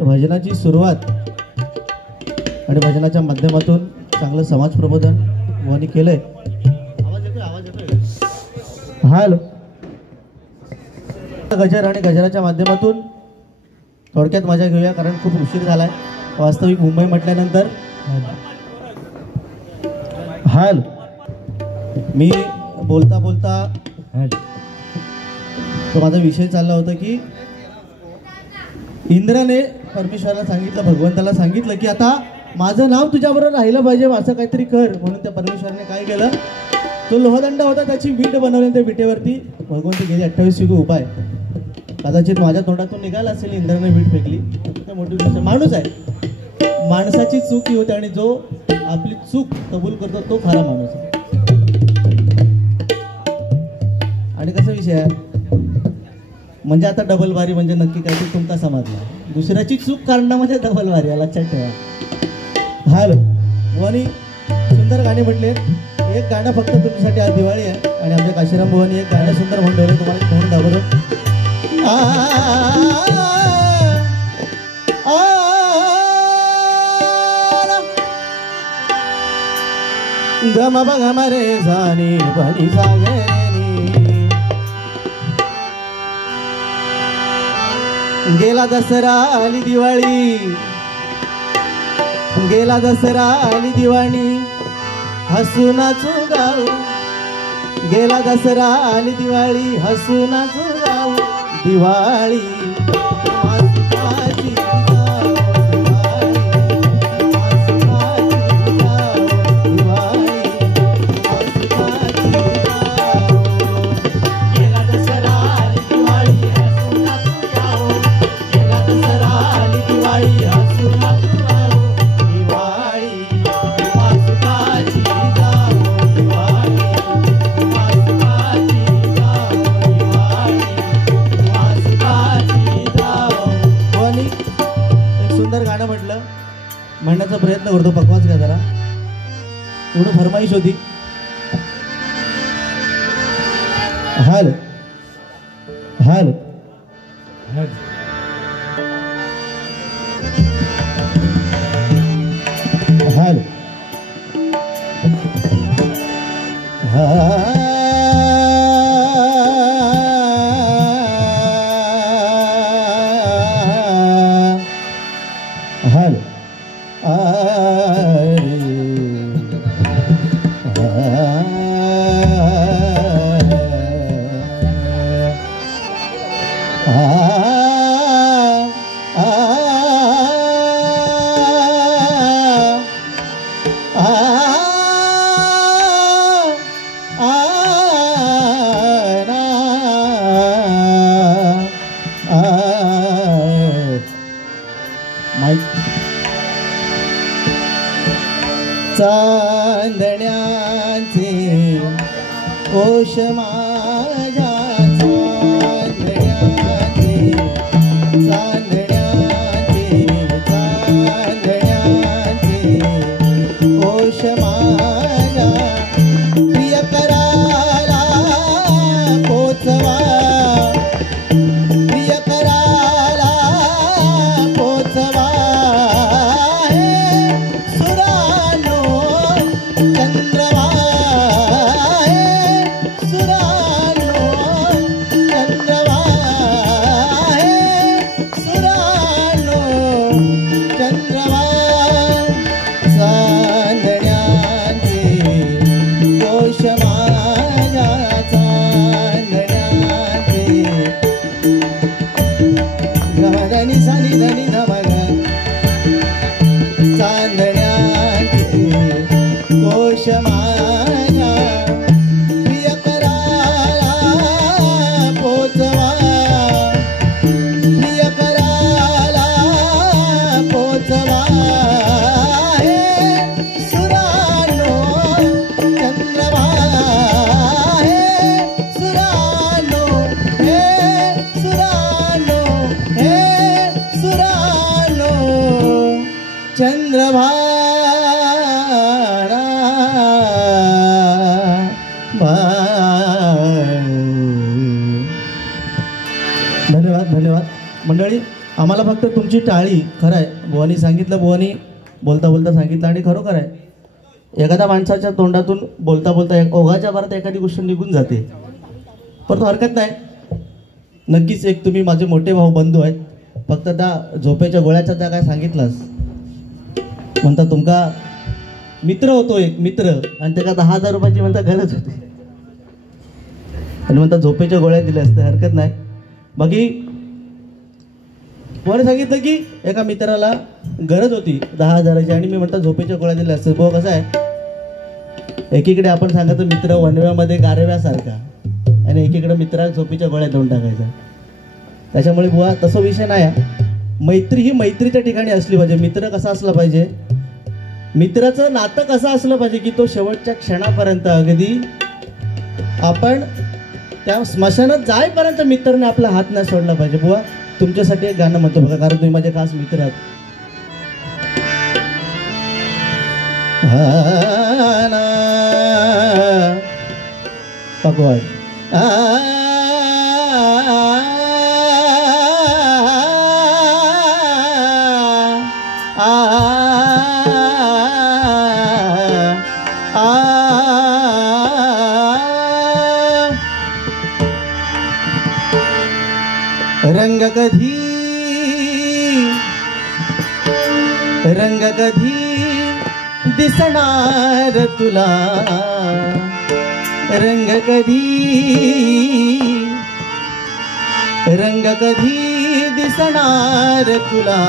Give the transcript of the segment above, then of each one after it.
भजनाची सुरुवात आणि भजनाच्या माध्यमातून चांगलं समाज प्रबोधन वनी केलंय. आवाज येतोय. हॅलो. गजर आणि गजराच्या माध्यमातून थोडक्यात मजा घेऊया, कारण खूप उशीर झालाय. वास्तविक मुंबई म्हटल्यानंतर हाल मी बोलता बोलता तो माझा विषय चालला होता की इंद्राने परमेश्वराला सांगितलं, भगवंताला सांगितलं की आता माझं नाव तुझ्याबरोबर राहिलं पाहिजे, असं काहीतरी कर. म्हणून त्या परमेश्वराने काय केलं, तो लोहदंड होता त्याची वीट बनवली. त्या विटेवरती भगवंत गेली 28 युग उभा आहे. कदाचित माझ्या तोंडातून निघाला असेल इंद्राने वीट फेकली, मोठी गोष्ट. माणूस आहे, माणसाची चूक ही होते आणि जो आपली चूक कबूल करतो तो खरा माणूस आहे. आणि कसा विषय आहे म्हणजे आता डबल वारी म्हणजे नक्की काय ते तुमचा समजला. दुसऱ्याची चूक काढणं म्हणजे डबल वारी, लक्षात ठेवा. हॅलो. वनी सुंदर गाणे म्हटले. एक गाणं फक्त तुमच्यासाठी आज दिवाळी आहे आणि आमच्या काशीराम भवानी एक गाणं सुंदर म्हणून ठेवलं, तुम्हाला म्हणून दाखवतो. गम बगम रे सानी बनी सागरेनी, गेला दसरा आली दिवाळी, गेला दसरा आली दिवाळी, हसू नाचू गाऊ. गेला दसरा आली दिवाळी, हसू नाचू गाऊ. दिवाळी म्हणण्याचा प्रयत्न करतो. पकवाच घ्या जरा, थोडं फरमाईश होती. हाल हाल हाल हाल चांदण्याचे कोश माझ्या, चांदण्याचे चांदण्याचे चांदण्याचे कोश माझ्या, प्रिय कराला पोचवा, प्रिय कराला पोचवा. चंद्रभागा धन्यवाद धन्यवाद मंडळी. आम्हाला फक्त तुमची टाळी. खरं आहे, बुवानी सांगितलं, बुवानी बोलता बोलता सांगितलं आणि खरोखर आहे. एखाद्या माणसाच्या तोंडातून बोलता बोलता ओघाच्या भरात एखादी गोष्ट निघून जाते, परंतु हरकत नाही. नक्कीच एक तुम्ही माझे मोठे भाऊ बंधू आहेत. फक्त त्या झोपेच्या गोळ्याचा त्या काय सांगितलंस म्हणता, तुमका मित्र होतो एक मित्र, आणि त्याला 10,000 रुपयाची म्हणता गरज होती आणि म्हणता झोपेच्या गोळ्या दिल्या असत्या. हरकत नाही. बाकी कोणी सांगितलं की एका मित्राला गरज होती 10,000ची आणि मी म्हणता झोपेच्या गोळ्या दिल्या असतात. बुवा कसं आहे, एकीकडे आपण सांगायचं मित्र वनव्यामध्ये गारव्यासारखा आणि एकीकडे मित्राला झोपेच्या गोळ्या देऊन टाकायचा. त्याच्यामुळे बुवा तसा विषय नाही. मैत्री ही मैत्रीच्या ठिकाणी असली पाहिजे. मित्र कसा असला पाहिजे, मित्राचं नातं कसं असलं पाहिजे की तो शेवटच्या क्षणापर्यंत, अगदी आपण त्या स्मशानात जाईपर्यंत मित्राने आपला हात नाही सोडला पाहिजे. बुवा तुमच्यासाठी एक गाणं म्हणतो बघा, कारण तुम्ही माझे खास मित्र आहात. पकवाड रंग कधी दिसणार तुला, रंग कधी दिसणार तुला,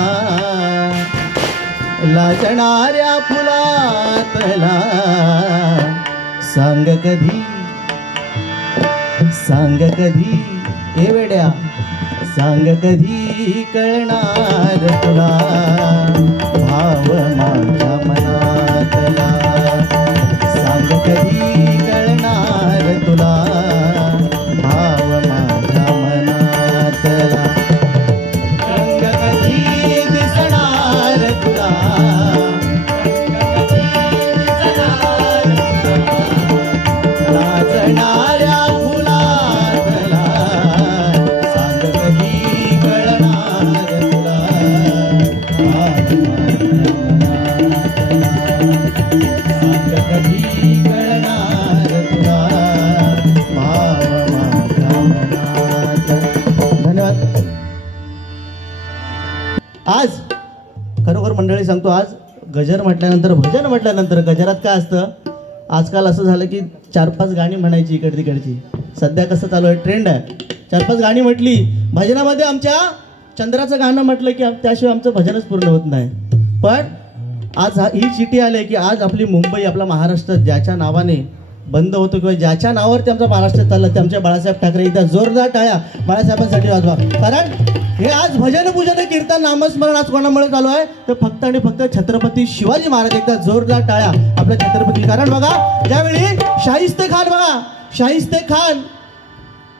लाजणाऱ्या फुलातला सांग कधी ए वेड्या, सांग कधी कळणार तुला भाव माझ्या मनातला, सांग कधी कळणार तुला भाव माझ्या मनातला, रंग कधी दिसणार तुला, लाजणाऱ्या आज खरोखर मंडळी सांगतो, आज गजर म्हटल्यानंतर भजन म्हटल्यानंतर गजरात काय असतं, आजकाल असं झालं की 4-5 गाणी म्हणायची इकड तिकडची. सध्या कसं चालू आहे, ट्रेंड आहे. 4-5 गाणी म्हटली भजनामध्ये, आमच्या चंद्राचं गाणं म्हटलं की त्याशिवाय आमचं भजनच पूर्ण होत नाही. पण आज ही चिठी आली की आज आपली मुंबई, आपला महाराष्ट्र ज्याच्या नावाने बंद होतो किंवा ज्याच्या नावावरती आमचा महाराष्ट्र चाललं ते आमच्या बाळासाहेब ठाकरे. एकदा जोरदार टाळ्या बाळासाहेबांसाठी वाजवा. कारण हे आज भजन पूजन कीर्तन नामस्मरण आज कोणामुळे चालू आहे तर फक्त आणि फक्त छत्रपती शिवाजी महाराज. एकदा जोरदार टाळ्या आपल्या छत्रपती. कारण बघा, ज्यावेळी शाहिस्ते खान, बघा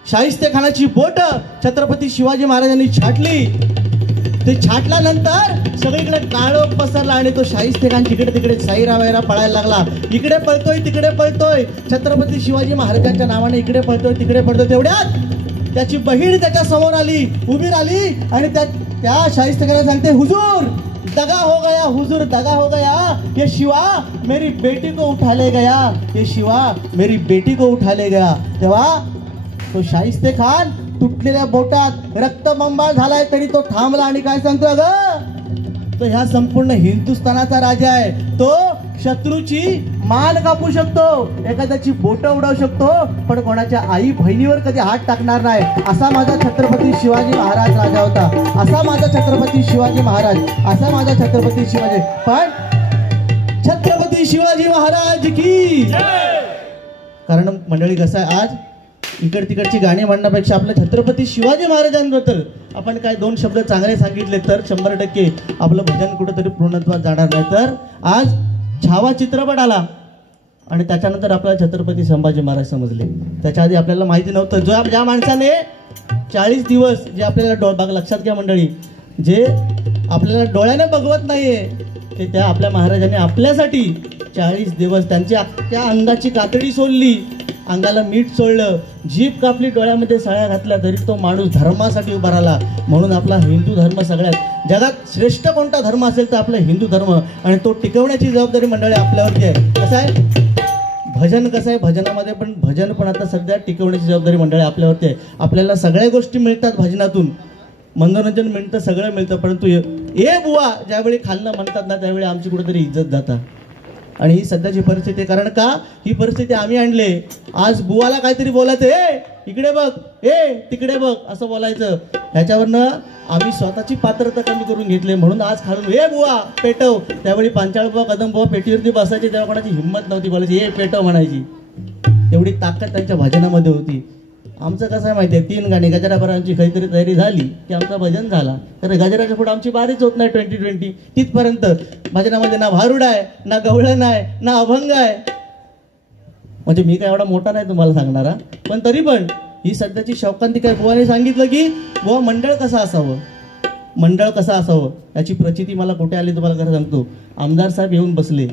शाहिस्ते खानाची बोट छत्रपती शिवाजी महाराजांनी छाटली, ते छाटल्यानंतर सगळीकडे काळोख पसरला आणि तो शाहिस्ते खान तिकडे तिकडे साईरा वैरा पळायला लागला. इकडे पळतोय तिकडे पळतोय, छत्रपती शिवाजी महाराजांच्या नावाने इकडे पळतोय तिकडे पळतोय. तेवढ्यात त्याची बहीण त्याच्या समोर आली, उभी राहिली आणि त्या शाहिस्ते खानाला सांगते, हुजूर दगा हो गया, हुजूर दगा हो गया, ये शिवा मेरी बेटी को उठा ले गया, ये शिवा मेरी बेटी को उठा ले गया. तेव्हा तो शाहिस्ते खान तुटलेल्या बोटात रक्तबंबाळ झालाय तरी तो थांबला आणि काय सांगतो, अगं तो ह्या संपूर्ण हिंदुस्थानाचा राजा आहे. तो शत्रूची मान कापू शकतो, एखाद्याची बोट उडवू शकतो, पण कोणाच्या आई बहिणीवर कधी हात टाकणार नाही. असा माझा छत्रपती शिवाजी महाराज राजा होता. असा माझा छत्रपती शिवाजी महाराज, असा माझा छत्रपती शिवाजी. पण छत्रपती शिवाजी महाराज की. कारण मंडळी कसं आहे, आज इकड तिकडची गाणी म्हणण्यापेक्षा आपल्या छत्रपती शिवाजी महाराजांबद्दल आपण काय 2 शब्द चांगले सांगितले तर 100% आपलं भजन कुठेतरी पूर्णत्वात जाणार नाही. तर आज छावा चित्रपट आला आणि त्याच्यानंतर आपल्याला छत्रपती संभाजी महाराज समजले. त्याच्या आधी आपल्याला माहिती नव्हतं. ज्या माणसाने 40 दिवस, जे आपल्याला लक्षात घ्या मंडळी, जे आपल्याला डोळ्याने बघवत नाहीये ते त्या आपल्या महाराजांनी आपल्यासाठी 40 दिवस त्यांची अख्ख्या अंगाची कातडी सोडली, अंगाला मीठ चोळलं, जीभ कापली, डोळ्यामध्ये सळ्या घातल्या, तरी तो माणूस धर्मासाठी उभा राहिला. म्हणून आपला हिंदू धर्म सगळ्यात जगात श्रेष्ठ कोणता धर्म असेल तर आपला हिंदू धर्म, आणि तो टिकवण्याची जबाबदारी मंडळी आपल्यावरती आहे. कसं आहे भजन, कसं आहे भजनामध्ये पण भजन पण आता सध्या टिकवण्याची जबाबदारी मंडळी आपल्यावरती आहे. आपल्याला सगळ्या गोष्टी मिळतात भजनातून, मनोरंजन मिळतं, सगळं मिळतं, परंतु ए बुवा ज्यावेळी खालनं म्हणतात ना त्यावेळी आमची कुठेतरी इज्जत जातात. आणि ही सध्याची परिस्थिती, कारण का ही परिस्थिती आम्ही आणले. आज बुवाला काहीतरी बोलायचं, ए इकडे बघ, ए तिकडे बघ असं बोलायचं, ह्याच्यावरनं आम्ही स्वतःची पात्रता कमी करून घेतली. म्हणून आज खालून ए बुवा पेटव, त्यावेळी पांचाळ बुवा कदम बुवा पेटीवरती बसायचे, तेव्हा कोणाची हिंमत नव्हती बोलायची ए पेटव म्हणायची. एवढी ताकद त्यांच्या भजनामध्ये होती. आमचं कसं आहे माहिती आहे, 3 गाणी गजराभरांची काहीतरी तयारी झाली की आमचं भजन झाला. तर गजराच्या पुढे आमची बारीच होत नाही 2020 तिथपर्यंत. भजनामध्ये ना भारुड आहे, ना गवळण आहे, ना अभंग आहे. म्हणजे मी काय एवढा मोठा नाही तुम्हाला सांगणारा, पण तरी पण ही सध्याची शौकांतिक आहे. बुवाने सांगितलं की बुवा मंडळ कसं असावं, मंडळ कसं असावं याची प्रचिती मला कुठे आली तुम्हाला खरं सांगतो. आमदार साहेब येऊन बसले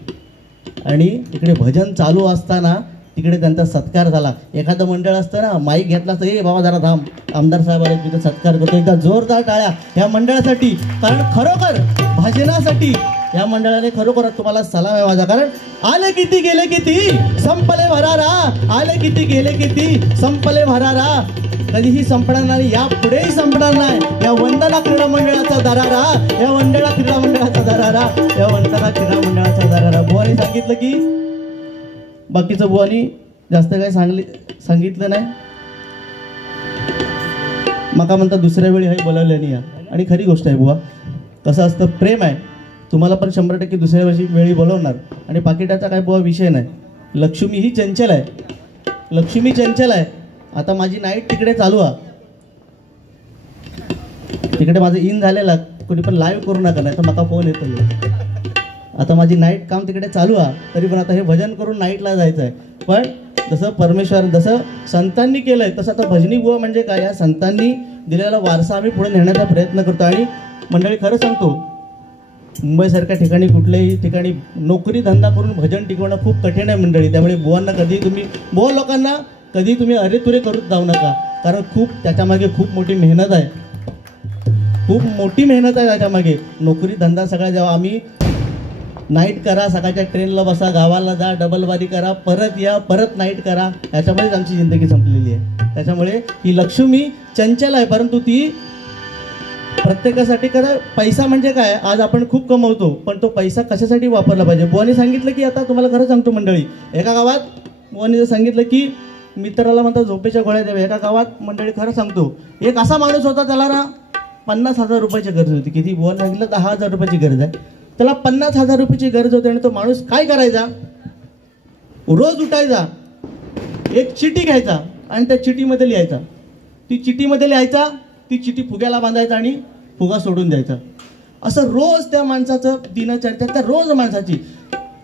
आणि इकडे भजन चालू असताना तिकडे त्यांचा सत्कार झाला. एखादं मंडळ असतं ना, माईक घेतला असतं, ए बाबा जरा थांब, आमदार साहेब आले, तिथं सत्कार करतो. एकदा जोरदार टाळ्या या मंडळासाठी, कारण खरोखर भजनासाठी या मंडळाने खरोखर तुम्हाला सलाम आहे माझा. कारण आले किती गेले किती संपले भरारा, आले किती गेले किती संपले भरारा, कधीही संपणार नाही, या पुढेही संपणार नाही. या वंदना क्रीडा मंडळाचा दरारा, या वंदना क्रीडा मंडळाचा दरारा, या वंदना क्रीडा मंडळाचा दरारा. बुवाने सांगितलं की बाकीचं बुवानी जास्त काही सांगितलं नाही. मका म्हणता दुसऱ्या वेळी हे बोलावलं नाही. आणि खरी गोष्ट आहे बुवा, कसं असतं प्रेम आहे, तुम्हाला पण 100% दुसऱ्या वेळी बोलवणार. आणि पाकिटाचा काय बुवा विषय नाही. लक्ष्मी ही चंचल आहे, लक्ष्मी चंचल आहे. आता माझी नाईट तिकडे चालू आहे, तिकडे माझं इन झालेलं, कोणी पण लाईव्ह करू नका नाही तर मला फोन येतो. आता माझी नाईट काम तिकडे चालू आहे, तरी पण आता हे भजन करून नाईटला जायचं आहे. पण जसं परमेश्वर, जसं संतांनी केलंय तसं आता भजनी बुवा म्हणजे काय, या संतांनी दिलेला वारसा आम्ही पुढे नेण्याचा प्रयत्न करतो. आणि मंडळी खरं सांगतो, मुंबईसारख्या ठिकाणी कुठल्याही ठिकाणी नोकरी धंदा करून भजन टिकवणं खूप कठीण आहे मंडळी. त्यामुळे बुवांना कधी तुम्ही, बुवा लोकांना कधी तुम्ही अरे तुरे करूच जाऊ नका, कारण खूप त्याच्यामागे खूप मोठी मेहनत आहे, खूप मोठी मेहनत आहे त्याच्यामागे. नोकरी धंदा सगळा जेव्हा आम्ही नाईट करा, सकाळच्या ट्रेनला बसा, गावाला जा, डबलबारी करा, परत या, परत नाईट करा, याच्यामध्येच आमची जिंदगी संपलेली आहे. त्याच्यामुळे ही लक्ष्मी चंचल आहे, परंतु ती प्रत्येकासाठी करा. पैसा म्हणजे काय, आज आपण खूप कमवतो, पण तो पैसा कशासाठी वापरला पाहिजे. बुवाने सांगितलं की आता तुम्हाला खरं सांगतो मंडळी, एका गावात बुवाने सांगितलं की मित्राला म्हणतात झोपेच्या गोळ्या द्याव्या. एका गावात मंडळी खरं सांगतो, एक असा माणूस होता, त्याला ना 50,000 रुपयाची गरज होती. किती बुवाने सांगितलं 10,000 रुपयाची गरज आहे. त्याला 50,000 रुपयाची गरज होती. आणि तो माणूस काय करायचा, रोज उठायचा, एक चिठी घ्यायचा आणि त्या चिठीमध्ये लिहायचा, ती चिठीमध्ये लिहायचा, ती चिठी फुग्याला बांधायचा आणि फुगा सोडून द्यायचा. असं रोज त्या माणसाचं दिनचर्या, त्या रोज माणसाची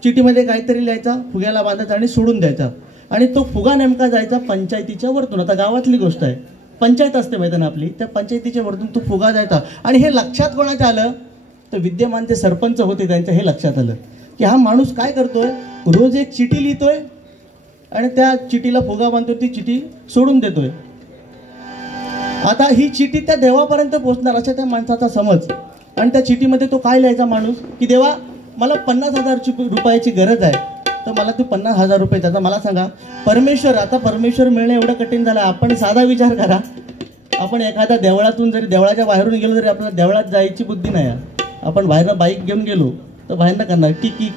चिठीमध्ये काहीतरी लिहायचा, फुग्याला बांधायचा आणि सोडून द्यायचा. आणि तो फुगा नेमका जायचा पंचायतीच्या वरतून. आता गावातली गोष्ट आहे, पंचायत असते माहिती ना आपली, त्या पंचायतीच्या वरतून तो फुगा जायचा. आणि हे लक्षात कोणाच्या आलं, तर विद्यमान जे सरपंच होते त्यांच्या हे लक्षात आलं की हा माणूस काय करतोय, रोज एक चिठी लिहितोय आणि त्या चिठीला फुगा बांधतोय, ती चिठी सोडून देतोय. आता ही चिठी त्या देवापर्यंत पोहोचणार अशा त्या माणसाचा समज. आणि त्या चिठीमध्ये तो काय लिहायचा माणूस, की देवा मला 50,000 रुपयाची गरज आहे, तर मला तू 50,000 रुपये द्यायचा. मला सांगा परमेश्वर, आता परमेश्वर मिळणं एवढं कठीण झालं. आपण साधा विचार करा, आपण एखाद्या देवळातून जरी, देवळाच्या बाहेरून गेलो तरी आपल्याला देवळात जायची बुद्धी नाही. आपण बाहेरनं बाईक घेऊन गेलो तर बाहेरनं करणार टिकी,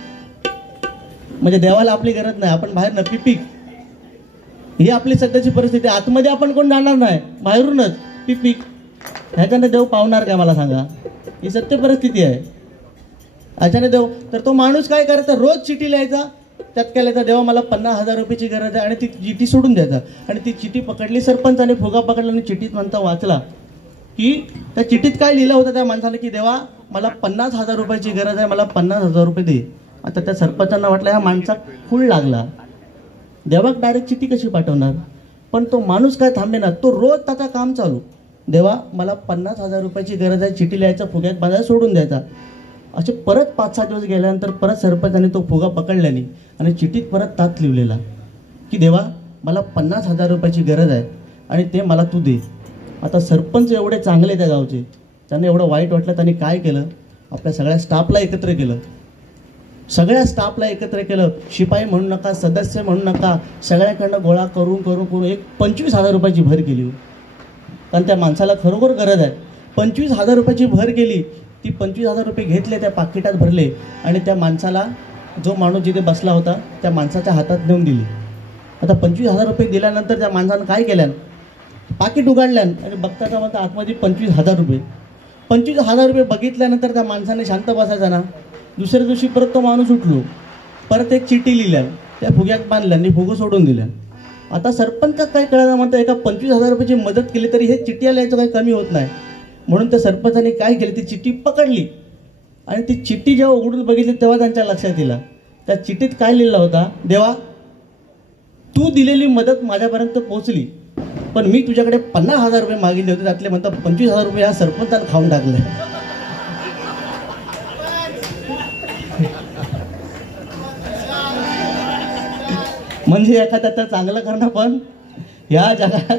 म्हणजे देवाला आपली गरज नाही, आपण बाहेरनं पिपीक. ही आपली सध्याची परिस्थिती. आतमध्ये आपण कोण जाणार नाही, बाहेरूनच पिपीक. ह्याच्याने देव पावणार काय मला सांगा, ही सत्य परिस्थिती आहे. ह्याच्याने देव, तर तो माणूस काय करायचा, रोज चिठी लिहायचा, त्यात काय लिहायचा, देवा मला 50,000 रुपयाची गरज आहे, आणि ती चिठी सोडून द्यायचा. आणि ती चिठी पकडली सरपंचाने, फुगा पकडला आणि चिठीत म्हणता वाचला की त्या चिठीत काय लिहिलं होतं त्या माणसाने, की देवा मला 50,000 रुपयाची गरज आहे, मला 50,000 रुपये दे. आता त्या सरपंचांना वाटलं ह्या माणसा खूळ लागला, देवाक डायरेक्ट चिठी कशी पाठवणार. पण तो माणूस काय थांबे ना, तो रोज त्याचा काम चालू, देवा मला 50,000 रुपयाची गरज आहे, चिठी लिहायचा, फुग्यात बांधायला सोडून द्यायचा. असे परत 5-6 दिवस गेल्यानंतर परत सरपंचाने तो फुगा पकडल्याने आणि चिठीत परत तात लिहिलेला की देवा मला 50,000 रुपयाची गरज आहे आणि ते मला तू दे. आता सरपंच एवढे चांगले त्या गावचे, त्यांना एवढं वाईट वाटलं. त्यांनी काय केलं, आपल्या सगळ्या स्टाफला एकत्र केलं. शिपाई म्हणू नका, सदस्य म्हणू नका, सगळ्याकडनं गोळा करून करून करून एक 25,000 रुपयाची भर केली. कारण त्या माणसाला खरोखर गरज आहे. 25,000 रुपयाची भर केली. ती 25,000 रुपये घेतले, त्या पाकिटात भरले आणि त्या माणसाला, जो माणूस जिथे बसला होता त्या माणसाच्या हातात देऊन दिली. आता 25,000 रुपये दिल्यानंतर त्या माणसानं काय केल्यान, पाकिट उघडल्यान आणि बघता म्हणता आतमध्ये 25,000 रुपये. 25,000 रुपये बघितल्यानंतर त्या माणसाने शांत बसायचा ना. दुसऱ्या दिवशी परत तो माणूस उठलो, परत एक चिठ्ठी लिहिल्या, त्या फुग्यात बांधल्या आणि फुगं सोडून दिल्या. आता सरपंचात काय कळलं म्हणतं, एका 25,000 रुपयाची मदत केली तरी हे चिठ्ठी आल्याचं काही कमी होत नाही. म्हणून त्या सरपंचाने काय केलं, ती चिठ्ठी पकडली आणि ती चिठ्ठी जेव्हा उघडून बघितली तेव्हा त्यांच्या लक्षात येईल, त्या चिठ्ठीत काय लिहिलं होता, देवा तू दिलेली मदत माझ्यापर्यंत पोहोचली, पण मी तुझ्याकडे 50,000 रुपये मागितले होते, त्यातले म्हणतात 25,000 रुपये ह्या सरपंचाने खाऊन टाकले. म्हणजे एखाद्याचं चांगलं करणं पण ह्या जगात,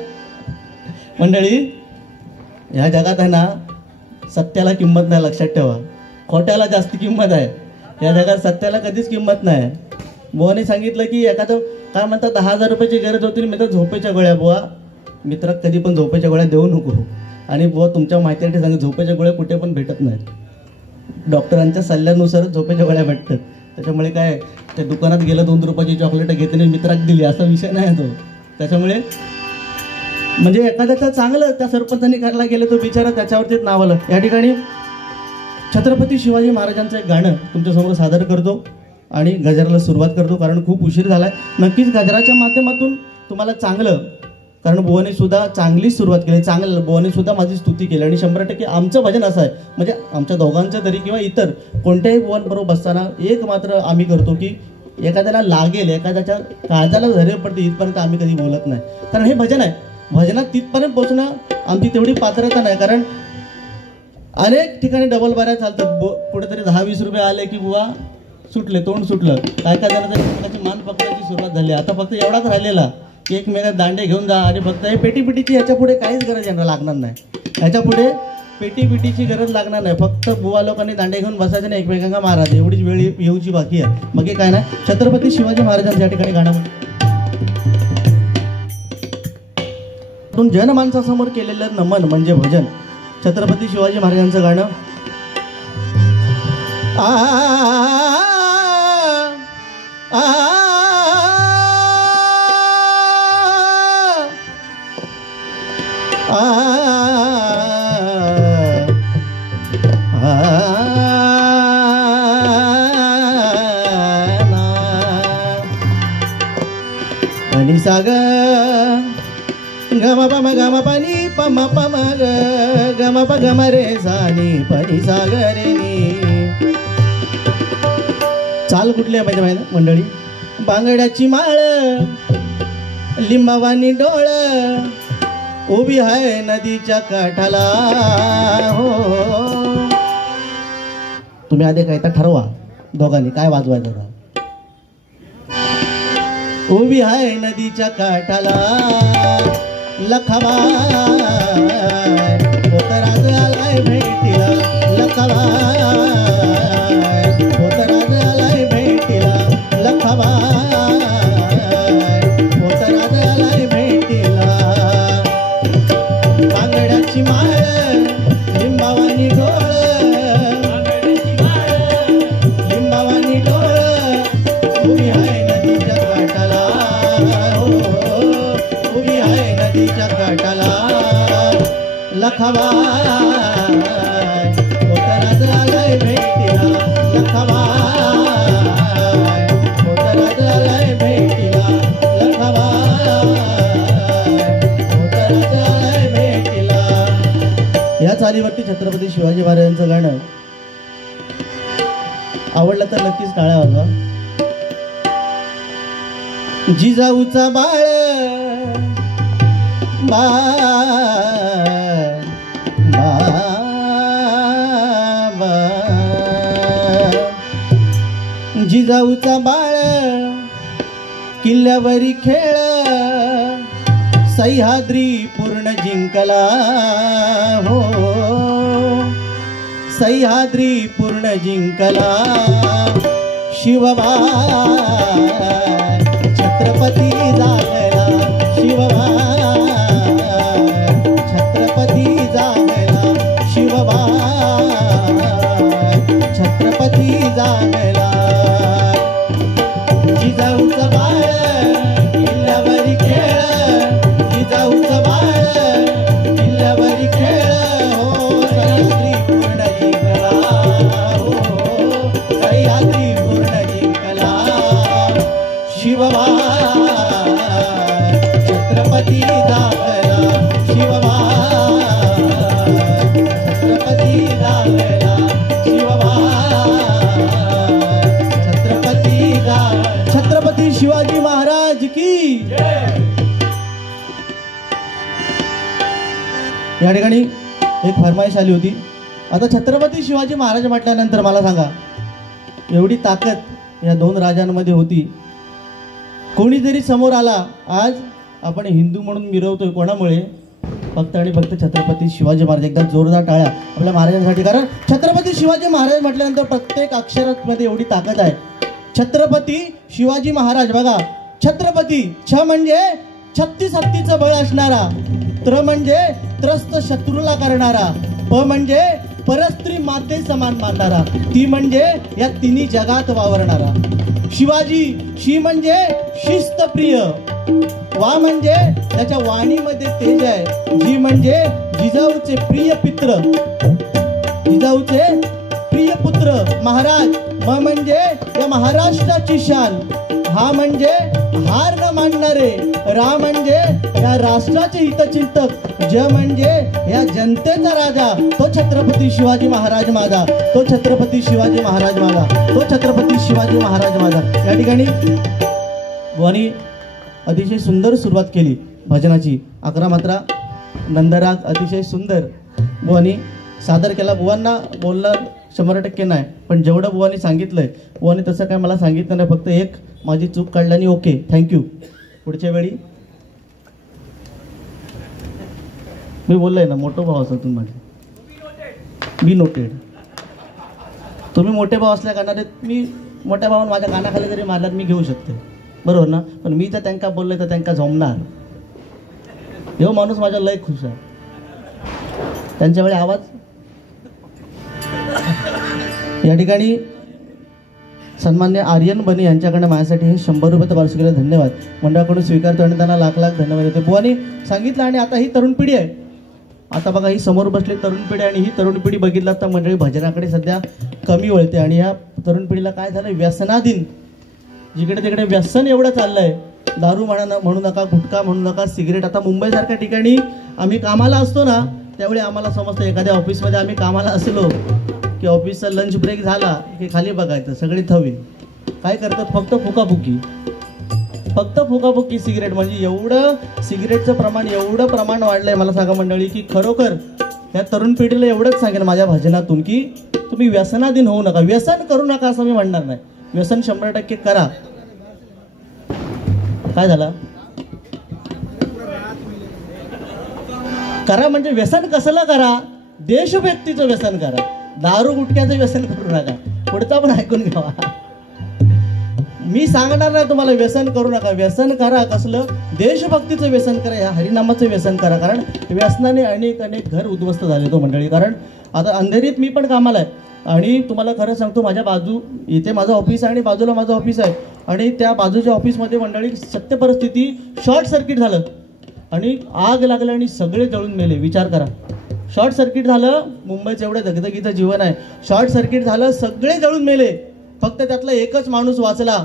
मंडळी ह्या जगात आहे ना, सत्याला किंमत नाही, लक्षात ठेवा. खोट्याला जास्त किंमत आहे. या जगात सत्याला कधीच किंमत नाही. बुवाने सांगितलं की एखादं काय म्हणतात 10,000 रुपयाची गरज होती, मी तर झोपेच्या गोळ्या, बुवा मित्रात कधी पण झोपेच्या गोळ्या देऊ नको. आणि बुवा तुमच्या माहितीसाठी सांग, झोपेच्या गोळ्या कुठे पण भेटत नाहीत. डॉक्टरांच्या सल्ल्यानुसारच झोपेच्या गोळ्या भेटतात. त्याच्यामुळे काय, त्या दुकानात गेलं 2 रुपयाची चॉकलेट घेतली मित्रात दिली असा विषय नाही तो. त्याच्यामुळे म्हणजे एखाद्याचं चांगलं त्या सरपंचांनी करायला गेलं तो बिचारा त्याच्यावरतीच नाव आलं. या ठिकाणी छत्रपती शिवाजी महाराजांचं एक गाणं तुमच्यासमोर सादर करतो आणि गजराला सुरुवात करतो, कारण खूप उशीर झालाय. नक्कीच गजराच्या माध्यमातून तुम्हाला चांगलं, कारण बुवाने सुद्धा चांगली सुरुवात केली, चांगलं बुवाने सुद्धा माझी स्तुती केली. आणि 100% आमचं भजन असं आहे, म्हणजे आमच्या दोघांचं तरी किंवा इतर कोणत्याही बुवांबरोबर बसताना एक मात्र आम्ही करतो की एखाद्याला लागेल, एखाद्याच्या काळजाला झरे पडते इथपर्यंत आम्ही कधी बोलत नाही. कारण हे भजन आहे, भजनात तिथपर्यंत पोहोचणं आमची तेवढी पात्रता नाही. कारण अनेक ठिकाणी डबल बाऱ्या चालतात, कुठेतरी 10-20 रुपये आले की बुवा सुटले, तोंड सुटलं. काय काय जणांची एकमेकाची मान पकडायची सुरुवात झाली. आता फक्त एवढाच राहिलेला की एकमेकात दांडे घेऊन जा आणि फक्त हे पेटीपिटीची ह्याच्या पुढे काहीच गरज यांना लागणार नाही. ह्याच्या पुढे पेटीपिटीची गरज लागणार नाही. फक्त बुवा लोकांनी दांडे घेऊन बसायचे नाही, एकमेकांना मारायचे, एवढीच वेळ येऊची बाकी आहे. मग काय नाही. छत्रपती शिवाजी महाराजांच्या या ठिकाणी गाणं जनमानसासमोर केलेलं नमन म्हणजे भजन. छत्रपती शिवाजी महाराजांचं गाणं. आणि साग गम पम गम पनी पम पम ग गम प गम रे सानी पनी सागरेनी. चाल कुठली आहे माहिती मंडळी, बांगड्याची माळ लिंबावानी डोळ उभी आहे नदीच्या काठाला. हो तुम्ही आधी काय तर ठरवा दोघांनी काय वाजवायचं का. उभी आहे नदीच्या काठाला लखाबाई पोतराज आलाय भेटीला, लखाबाई पोतराज आलाय भेटीला, लखाबाई पोतराज आलाय भेटीला. बांगड्याची माळ लिंबावानी डोळ, लिंबावानी डोळ उभी आहे नदीच्या काठाला. उभी आहे नदीच्या काठाला लखाबाई पोतराज आलाय भेटीला, लखाबाई पोतराज आलाय भेटीला, लखाबाई पोतराज आलाय भेटीला. या चालीवरती छत्रपती शिवाजी महाराजांचं गाणं आवडलं तर नक्कीच टाळ्या वाजवा. जिजाऊचा बाळ जिजाऊचा बाळ किल्ल्यावरी खेळ सह्याद्री पूर्ण जिंकला हो, सह्याद्री पूर्ण जिंकला शिवबा छत्रपती जागला, शिवबा छत्रपती जागला, शिवबा छत्रपती जागला. जिजाऊचं बाळ किल्ल्यावरी खेळ, जिजाऊचं बाळ किल्ल्यावरी खेळ हो, सह्याद्री पूर्ण जिंकला हो, सह्याद्री पूर्ण जिंकला शिवबा छत्रपती जागला, शिवबा छत्रपती जागला, शिवबा छत्रपती जागला. छत्रपती शिवाजी महाराज की जय. या ठिकाणी एक फरमाईश आली होती. आता छत्रपती शिवाजी महाराज म्हटल्यानंतर मला सांगा, एवढी ताकद या दोन राजांमध्ये होती, कोणी जरी समोर आला, आज आपण हिंदू म्हणून मिरवतोय कोणामुळे? फक्त आणि फक्त छत्रपती शिवाजी महाराज. एकदा जोरदार टाळ्या आपल्या महाराजांसाठी, कारण छत्रपती शिवाजी महाराज म्हटल्यानंतर प्रत्येक अक्षरामध्ये एवढी ताकद आहे. छत्रपती शिवाजी महाराज बघा, छत्रपती छ म्हणजे 36 हत्तीचं बळ असणारा, त्र म्हणजे त्रस्त शत्रूला करणारा, प म्हणजे परस्त्री माते समान मानणारा, ती म्हणजे या तिन्ही जगात वावरणारा. शिवाजी, शी म्हणजे शिस्तप्रिय, वा म्हणजे त्याच्या वाणीमध्ये तेज आहे, जी म्हणजे जिजाऊचे प्रिय पित्र, जिजाऊचे प्रिय पुत्र महाराज, म म्हणजे या महाराष्ट्राची शान, हा म्हणजे हार न मानणारे, रा म्हणजे या राष्ट्राचे हितचिंतक, ज म्हणजे या जनतेचा राजा, तो छत्रपती शिवाजी महाराज माझा, तो छत्रपती शिवाजी महाराज माझा, तो छत्रपती शिवाजी महाराज माझा. या ठिकाणी बुवानी अतिशय सुंदर सुरुवात केली भजनाची. 11 मात्रा नंदराग अतिशय सुंदर बुवानी सादर केला. बुवांना बोलणं 100% नाही, पण जेवढं बुवानी सांगितलंय, बुवानी तसं काय मला सांगितलं नाही, फक्त एक माझी चूक काढल्याने ओके, थँक्यू. पुढच्या वेळी मी बोललोय ना, मोठं भाव असं तुम्ही माझे, मी नोटेड. तुम्ही मोठे भाव असल्या कारणाने मी मोठ्या भावानं माझ्या कानाखाली जरी मारल्यात मी घेऊ शकते, बरोबर ना? पण मी जर त्यांना बोललोय तर त्यांना जमणार. हो माणूस माझ्या लय खुश आहे. त्यांच्या वेळी आवाज या ठिकाणी सन्मान्य आर्यन बने यांच्याकडे माझ्यासाठी हे 100 रुपये वार्षिकीला धन्यवाद मंडळाकडून स्वीकारतो आणि त्यांना लाख लाख धन्यवाद देतो. बुवानी सांगितलं. आणि आता ही तरुण पिढी आहे, आता बघा ही समोर बसली तरुण पिढी, आणि ही तरुण पिढी बघितलं तर मंडळी भजनाकडे सध्या कमी वळते. आणि या तरुण पिढीला काय झालं, व्यसनाधीन, जिकडे तिकडे व्यसन एवढं चाललंय. दारू म्हणू नका, गुटखा म्हणू नका, सिगरेट. आता मुंबईसारख्या ठिकाणी आम्ही कामाला असतो ना, त्यावेळी आम्हाला समजतं, एखाद्या ऑफिसमध्ये आम्ही कामाला असलो की ऑफिसचा लंच ब्रेक झाला की खाली बघायचं सगळे थवे काय करतात, फक्त फुकाफुकी, फक्त फुकाफुकी सिगरेट. म्हणजे एवढं सिगरेटचं प्रमाण, एवढं प्रमाण वाढलंय मला सांगा मंडळी, की खरोखर या तरुण पिढीला एवढंच सांगेन माझ्या भजनातून की तुम्ही व्यसनाधीन होऊ नका. व्यसन करू नका असं मी म्हणणार नाही, व्यसन 100% करा. काय झालं, करा म्हणजे व्यसन कसलं करा, देशभक्तीचं व्यसन करा, दारू गुटख्याचं व्यसन करू नका. पुढचा पण ऐकून घ्यावा, मी सांगणार नाही तुम्हाला व्यसन करू नका, व्यसन करा. कसलं, देशभक्तीचं व्यसन करा, या हरिनामाचं व्यसन करा. कारण व्यसनाने अनेक अनेक घर उद्ध्वस्त झाले तो मंडळी. कारण आता अंधेरीत मी पण कामाला आहे, आणि तुम्हाला खरं सांगतो, माझ्या बाजू इथे माझं ऑफिस आहे आणि बाजूला माझं ऑफिस आहे, आणि त्या बाजूच्या ऑफिसमध्ये मंडळी सत्य परिस्थिती, शॉर्ट सर्किट झालं आणि आग लागली आणि सगळे जळून मेले. विचार करा, शॉर्ट सर्किट झालं, मुंबईचं एवढं दगदगीचं जीवन आहे, शॉर्ट सर्किट झालं, सगळे जळून मेले, फक्त त्यातला एकच माणूस वाचला,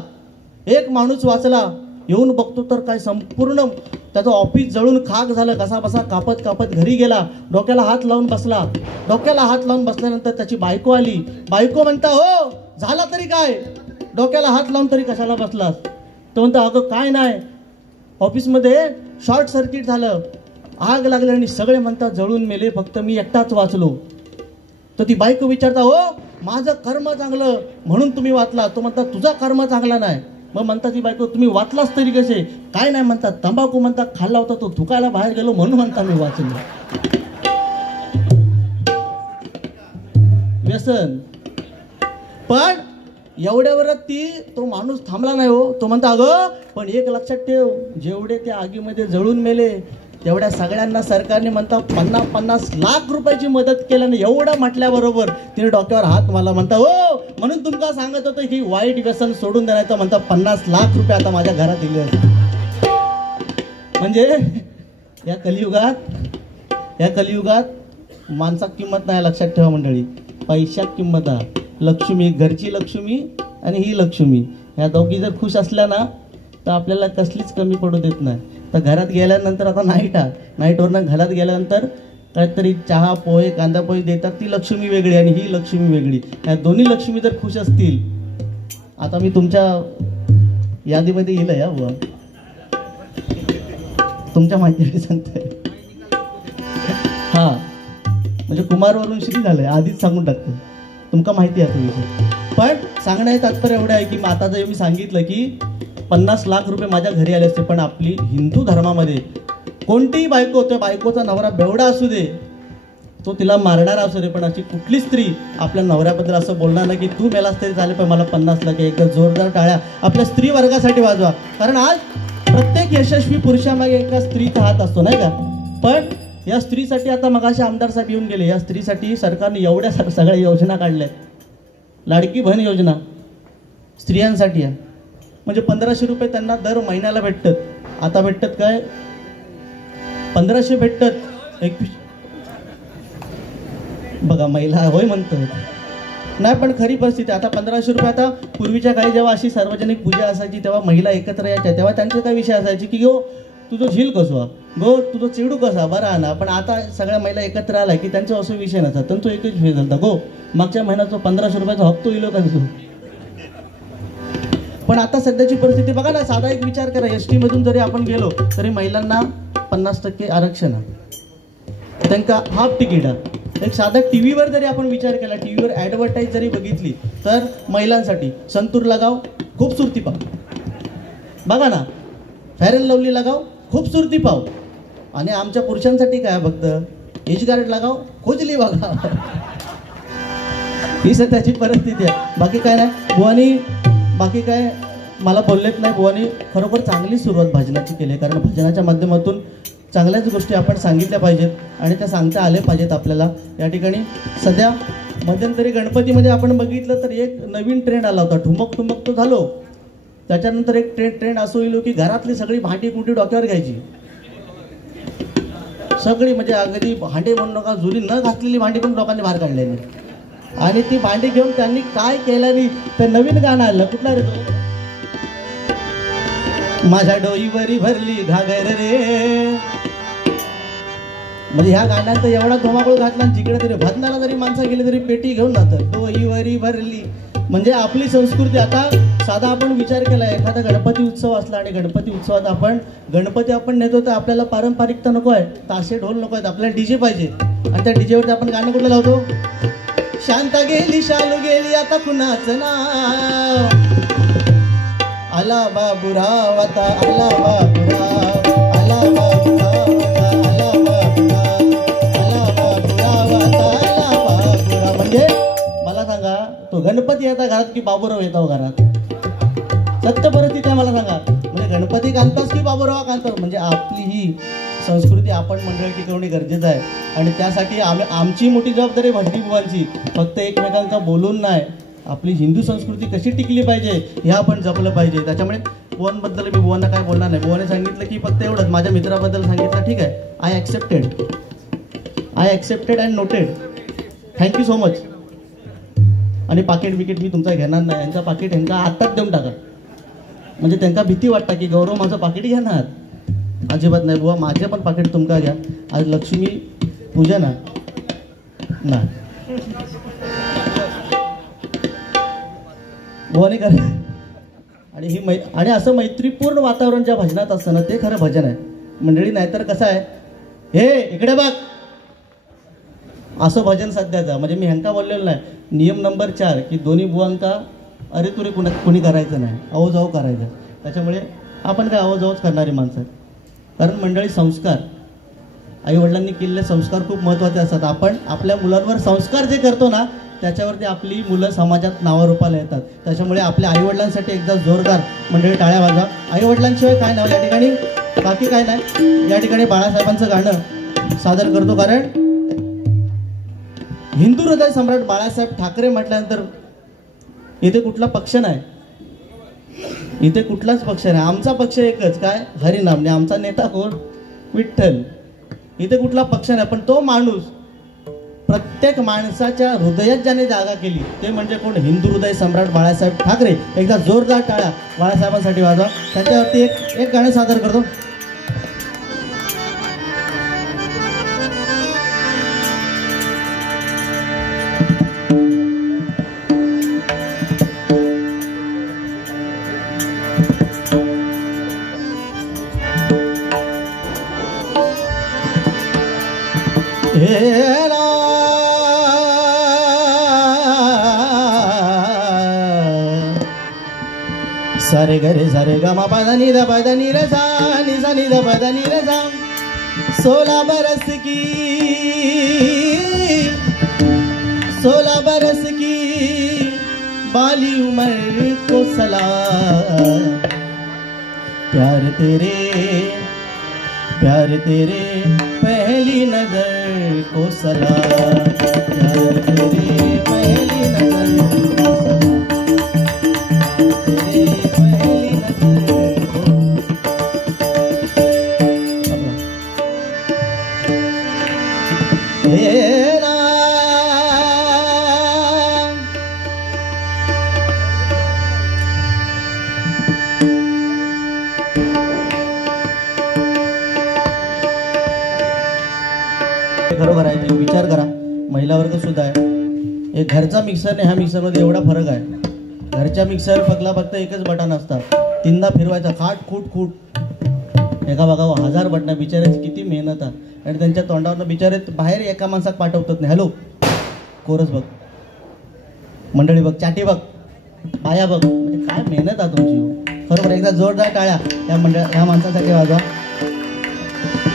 एक माणूस वाचला. येऊन बघतो तर काय संपूर्ण त्याचं ऑफिस जळून खाक झालं, कसा बसा कापत कापत घरी गेला, डोक्याला हात लावून बसला. डोक्याला हात लावून बसल्यानंतर त्याची बायको आली. बायको म्हणता, हो झाला तरी काय, डोक्याला हात लावून तरी कशाला बसलास? तो म्हणता, अगं काय नाही, ऑफिसमध्ये शॉर्ट सर्किट झालं, आग लागली आणि सगळे म्हणतात जळून मेले, फक्त मी एकटाच वाचलो. तर ती बायको विचारता, हो माझं कर्म चांगलं म्हणून तुम्ही वाचला. तो म्हणता, तुझा कर्म चांगला नाही, मग म्हणतात ती बायको तुम्ही वाचलाच तरी कसे, काय नाही म्हणतात, तंबाखू म्हणतात खाल्ला होता तो थुकायला बाहेर गेलो म्हणून म्हणता मी वाचलो. व्यसन. पण एवढ्यावर तो माणूस थांबला नाही हो. तो म्हणता अगं पण एक लक्षात ठेव, जेवढे त्या आगीमध्ये जळून मेले तेवढ्या सगळ्यांना सरकारने म्हणता 50 लाख रुपयाची मदत केल्याने. एवढं म्हटल्याबरोबर तिने डोक्यावर हात मला म्हणता हो म्हणून तुमका सांगत होतं की वाईट व्यसन सोडून देण्याचं म्हणता 50 लाख रुपये आता माझ्या घरात दिले. म्हणजे या कलियुगात माणसात किंमत नाही. लक्षात ठेवा मंडळी, पैशात किंमत आहे. लक्ष्मी, घरची लक्ष्मी आणि ही लक्ष्मी, ह्या दोघी जर खुश असल्या ना तर आपल्याला कसलीच कमी पडू देत नाही. तर घरात गेल्यानंतर आता नाईटवरनं घरात गेल्यानंतर काहीतरी चहा पोहे कांदा पोहे देतात, ती लक्ष्मी वेगळी आणि ही लक्ष्मी वेगळी. ह्या दोन्ही लक्ष्मी जर खुश असतील, आता मी तुमच्या यादीमध्ये येईल या बुवा, तुमच्या माहितीसाठी सांगतोय. हा म्हणजे कुमारवरून श्री झालंय, आधीच सांगून टाकतो, तुमका माहिती आहे तो विषय. पण सांगण्याचं तात्पर्य एवढं आहे की आता जर मी सांगितलं की 50 लाख रुपये माझ्या घरी आले असते, पण आपली हिंदू धर्मामध्ये कोणतीही बायको, त्या बायकोचा नवरा बेवडा असू दे, तो तिला मारणारा असू दे, पण अशी कुठली स्त्री आपल्या नवऱ्याबद्दल असं बोलणार नाही की तू मेलास तरी चालेल पण मला 50 लाख. एकदा जोरदार टाळ्या आपल्या स्त्री वर्गासाठी वाजवा, कारण आज प्रत्येक यशस्वी पुरुषामागे एका स्त्रीचा हात असतो नाही का. पण या स्त्रीसाठी आता मगाशी आमदार साहेब येऊन गेले, या स्त्रीसाठी सरकारने एवढ्या सगळ्या योजना काढल्यात. लाडकी बहीण योजना स्त्रियांसाठी आहे, म्हणजे 1500 रुपये त्यांना दर महिन्याला भेटतात. आता भेटतात काय 1500 भेटतात. बघा महिला होय म्हणतात नाही, पण खरी परिस्थिती आता 1500 रुपये. आता पूर्वीच्या काळी जेव्हा अशी सार्वजनिक पूजा असायची तेव्हा महिला एकत्र यायच्या, तेव्हा त्यांचे काय विषय असायचे की गो तुझं झील कसवा, गो तुझं चिडू कसा बरा आणा. पण आता सगळ्या महिला एकत्र आल्या की त्यांचा असं विषय नसतात, त्यांचा एकच विषय झाला, गो मागच्या महिन्याचा 1500 रुपयाचा हप्तो येलो का तू. पण आता सध्याची परिस्थिती बघा ना, साधा एक विचार करा, एसटी मधून जरी आपण गेलो तरी महिलांना 50% आरक्षण आहे, त्यांना हाफ तिकीट आहे. एक साधा टीव्हीवर जरी आपण विचार केला, टीव्हीवर ॲडव्हर्टाईज जरी बघितली तर महिलांसाठी संतूर लगाव खूपसूरती पाव, बघा ना फेअर अँड लवली लगाव खूपसूरती पाव. आणि आमच्या पुरुषांसाठी काय फक्त एज गार्ड लगाव खोजली बघा. ही सध्याची परिस्थिती आहे, बाकी काय नाही. बुवानी बाकी काय मला बोललेत नाही. बुवानी खरोखर चांगली सुरुवात भजनाची केली, कारण भजनाच्या माध्यमातून चांगल्याच गोष्टी आपण सांगितल्या पाहिजेत आणि त्या सांगता आल्या पाहिजेत आपल्याला. या ठिकाणी सध्या मध्यंतरी गणपतीमध्ये आपण बघितलं तर एक नवीन ट्रेंड आला होता, ठुमक ठुमक तो झालो. त्याच्यानंतर एक ट्रेंड असं येईल की घरातली सगळी भांडी कुंडी डोक्यावर घ्यायची, सगळी म्हणजे अगदी भांडे म्हणून नका, जुनी न घातलेली भांडी पण लोकांनी बाहेर काढलेली. आणि ती भांडी घेऊन त्यांनी काय केल्याने ते नवीन गाणं आलं, कुठला रे तो, माझ्या डोईवरी भरली घागर रे. म्हणजे ह्या गाण्यात एवढा धुमाकूळ घातला, जिकडे तरी भजनाला जरी माणसं गेली तरी पेटी घेऊन जातात, डोईवरी भरली. म्हणजे आपली संस्कृती. आता साधा आपण विचार केला, एखादा गणपती उत्सव असला आणि गणपती उत्सवात गणपती आपण नेतो तर आपल्याला पारंपरिकता नको आहे, ताशे ढोल नको आहेत, आपल्याला डीजे पाहिजे. आणि त्या डीजेवरती आपण गाणं कुठलं लावतो, शांता गेली शालू गेली आता कुणाचं नाव, आला बाबूराव आता आला बाबूराव, आला बाबूराव आता आला बाबूराव, आला बाबूराव आता आला बाबूराव. म्हणजे मला सांगा तो गणपती येता घरात की बाबूराव येतो घरात, सत्य परिस्थिती आहे मला सांगा. म्हणजे गणपती कांतास की बाबूराव कांतास. म्हणजे आपली ही संस्कृती आपण मंडळ टिकवणे गरजेचं आहे आणि त्यासाठी आमची मोठी जबाबदारी भजनी बुवांची. फक्त एकमेकांचा बोलून नाही, आपली हिंदू संस्कृती कशी टिकली पाहिजे हे आपण जपलं पाहिजे. त्याच्यामुळे बुवांबद्दल मी बुवांना काय बोलणार नाही. बुवाने सांगितलं की फक्त एवढंच, माझ्या मित्राबद्दल सांगितलं ठीक आहे, I accepted and noted, thank you so much. आणि पाकिट बिकीट मी तुमचा घेणार नाही, यांचा पाकिट ह्यांका आत्ताच देऊन टाका. म्हणजे त्यांना भीती वाटतं की गौरव माझं पाकिट घेणार. अजिबात नाही बुवा, माझे पण पाकिट तुमका घ्या. आज लक्ष्मी पूजन ना बुवाने कर. आणि ही आणि असं मैत्रीपूर्ण वातावरण ज्या भजनात असतं ना ते खरं भजन आहे मंडळी. नाहीतर कसं आहे, हे इकडे बघ असं भजन सध्याचं. म्हणजे मी ह्यांका बोललेलं नाही. नियम नंबर 4 की दोन्ही बुवांका अरे तुरे कुणी करायचं नाही, अवजाव करायचं. त्याच्यामुळे आपण काय अवजावच करणारी माणसं. कारण मंडळी संस्कार, आईवडिलांनी केलेले संस्कार खूप महत्त्वाचे असतात. आपण आपल्या मुलांवर संस्कार जे करतो ना त्याच्यावरती आपली मुलं समाजात नावारूपाला येतात. त्याच्यामुळे आपल्या आईवडिलांसाठी एकदा जोरदार मंडळी टाळ्या वाजवा. आईवडिलांशिवाय काय नाव या ठिकाणी, बाकी काय नाही. या ठिकाणी बाळासाहेबांचं गाणं सादर करतो. कारण हिंदू हृदय सम्राट बाळासाहेब ठाकरे म्हटल्यानंतर इथे कुठला पक्ष नाही, इथे कुठलाच पक्ष नाही. आमचा पक्ष एकच, काय, हरिनाम. आमचा नेता कोण, विठ्ठल. इथे कुठला पक्ष नाही. पण तो माणूस प्रत्येक माणसाच्या हृदयात ज्याने जागा केली ते म्हणजे कोण, हिंदू हृदय सम्राट बाळासाहेब ठाकरे. एकदा जोरदार टाळ्या बाळासाहेबांसाठी वाजवा. त्यांच्यावरती एक गाणं सादर करतो. सारे गरे सारे ग म पद नि रे सा नि सा नि द पद नि रे सा. 16 बरस की बाली उम्र को सलाम. प्यार तेरे पहली नजर को सलाम. प्यार तेरे पहली नजर को सलाम. खरोखर आहे. विचार करा, महिला वर्ग सुद्धा आहे. एक घरचा मिक्सर आणि ह्या मिक्सरमध्ये एवढा फरक आहे. घरच्या मिक्सर फक्त एकच बटन असतं, तीनदा फिरवायचा, खाट खूट खूट. एका बघावं 1000 बटणं. बिचाऱ्याची किती मेहनत आहे. आणि त्यांच्या तोंडावरनं बिचारे बाहेर एका माणसात पाठवतात नाही. हॅलो, कोरस बघ, मंडळी बघ, चाटी बघ, बाया बघ. म्हणजे काय मेहनत आहे तुमची. खरोखर एकदा जोरदार टाळ्या ह्या माणसासाठी वाजवा.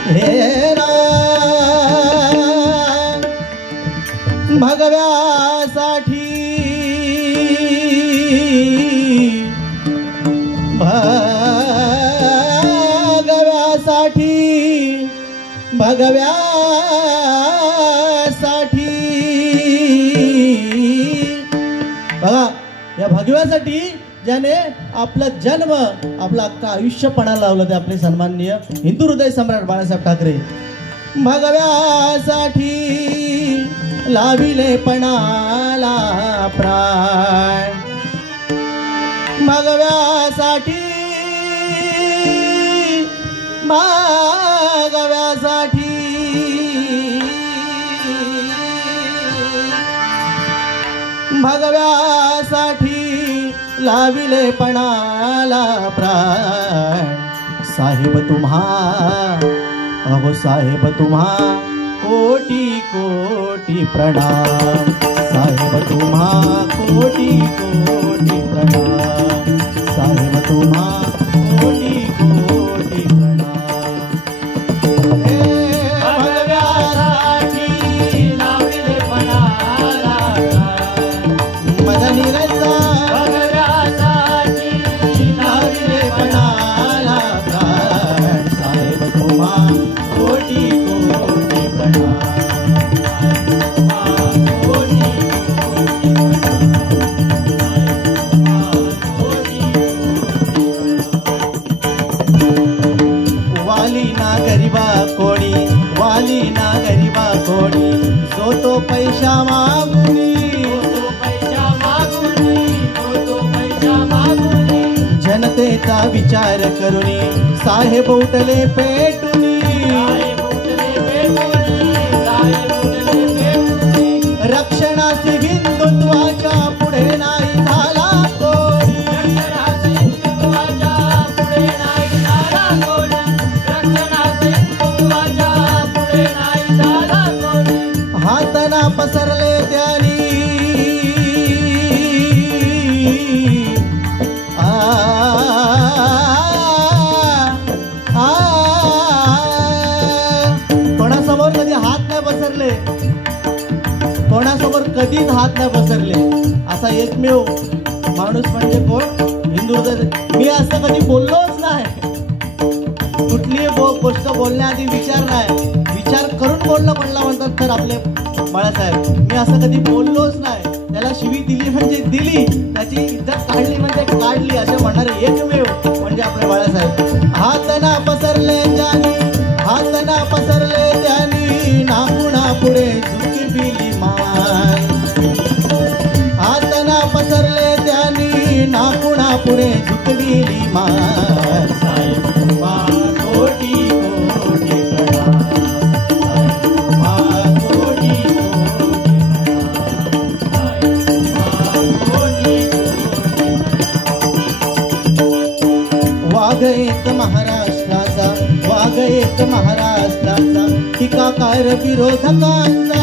हे भगव्यासाठी बघा, या भगव्यासाठी ज्याने आपला जन्म, आपलं अख्खं आयुष्य पणाला लावलं ते आपले सन्माननीय हिंदू हृदय सम्राट बाळासाहेब ठाकरे. भगव्यासाठी लाविले पणाला प्राण. भगव्यासाठी लाविले पणाला प्राण. साहेब तुम्हा, अहो साहेब तुम्हा कोटी कोटी प्रणाम. साहेब तुम्हा कोटी कोटी प्रणाम. साहेब तुम्हा कोटी कोटी प्रणाम. जो तो पैसा मागुनी, जनतेचा विचार करुनी साहेब उठले पेटुनी. रक्षणासी हिंदुत्वाच्या पुढे नाही झाला कोणी. हातना पसरले त्यानी कधीच हात नाही पसरले असा एकमेव माणूस म्हणजे कोण हिंदू मी असं कधी बोललोच नाही कुठलीही गोष्ट बोलण्याआधी विचार नाही विचार करून बोलणं म्हणला म्हणतात तर आपले बाळासाहेब मी असं कधी बोललोच नाही त्याला शिवी दिली म्हणजे दिली त्याची इज्जत काढली म्हणजे काढली असे म्हणणारे एकमेव म्हणजे आपले बाळासाहेब हात ना पसरले त्यांनी ना कुणा पुढे झुकविली मान हात ना पसरले त्यांनी ना कुणा पुढे झुकविली मान कोटी कोटी वाघ एक महाराष्ट्राचा टीकाकार विरोधकांचा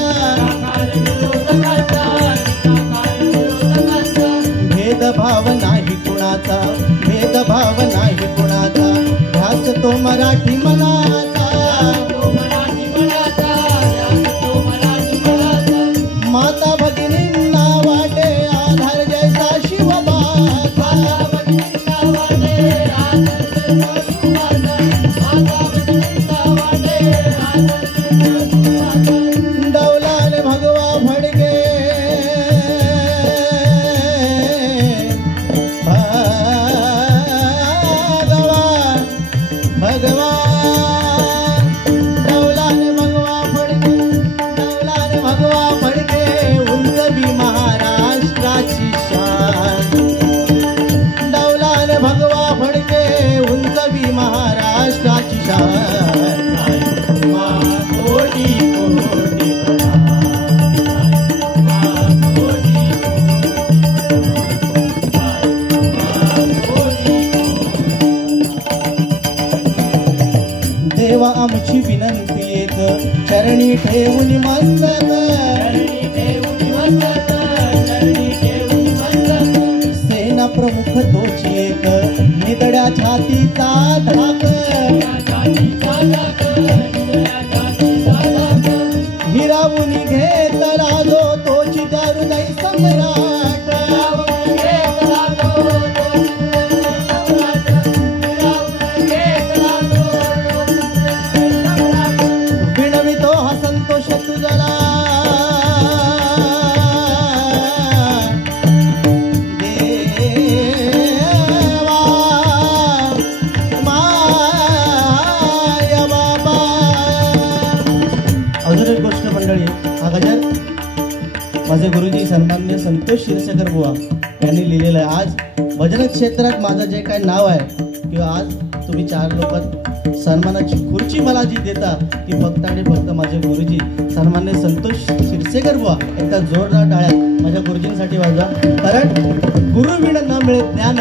भेदभाव नाही कुणाचा ध्यास तो मराठी मनाचा माता भगिनींना वाटे आधार जैसा शिवबाचा डौलाने भगवा फडके डौलाने भगवा फडके उंचवी महाराष्ट्राची शान डौलाने भगवा फडके उंचवी महाराष्ट्राची शान देवा आमची विनंती येत चरणी ठेवून मस्तक सेना प्रमुख तोची एक नितड्या छातीचा धाक हिरावून घेत राजो तोची दारुदाई सम्राट विणवितो हा संतोष तुझला देवा माया बाबा. अजून एक गोष्ट मंडळी हा गजर माझे गुरुजी सन्माननीय संतोष क्षीरसागर बुवा यांनी लिहिलेलं आहे. आज भजन क्षेत्रात माझं जे काही नाव आहे किंवा आज तुम्ही 4 लोकात सन्मानाची खुर्ची मला जी देता ती फक्त आणि फक्त माझे गुरुजी सन्माननीय संतोष क्षीरसागर बुवा एकदा जोरदार टाळ्या माझ्या गुरुजींसाठी वाजवा. कारण गुरु विण न मिळे ज्ञान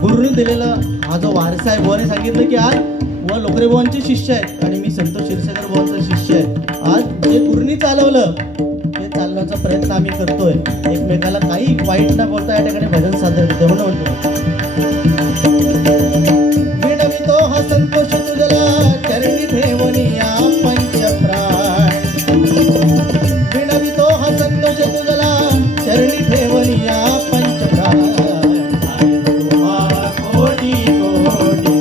गुरुने दिलेला हा जो वारसा आहे. बुवाने सांगितलं की आज बुवा लोकरे बुवांचे शिष्य आहेत आणि मी संतोष क्षीरसागर बुवांचा शिष्य आहे. आज जे गुरुनी चालवलं ते चालवण्याचा प्रयत्न आम्ही करतोय. एकमेकाला काही वाईट न बोलता या ठिकाणी भजन सादर करतो म्हणून विणवितो हा संतोष तुझला चरणी ठेवनिया पंचप्राण विणवितो हा संतोष तुझला चरणी ठेवनिया पंचप्राण कोटी कोटी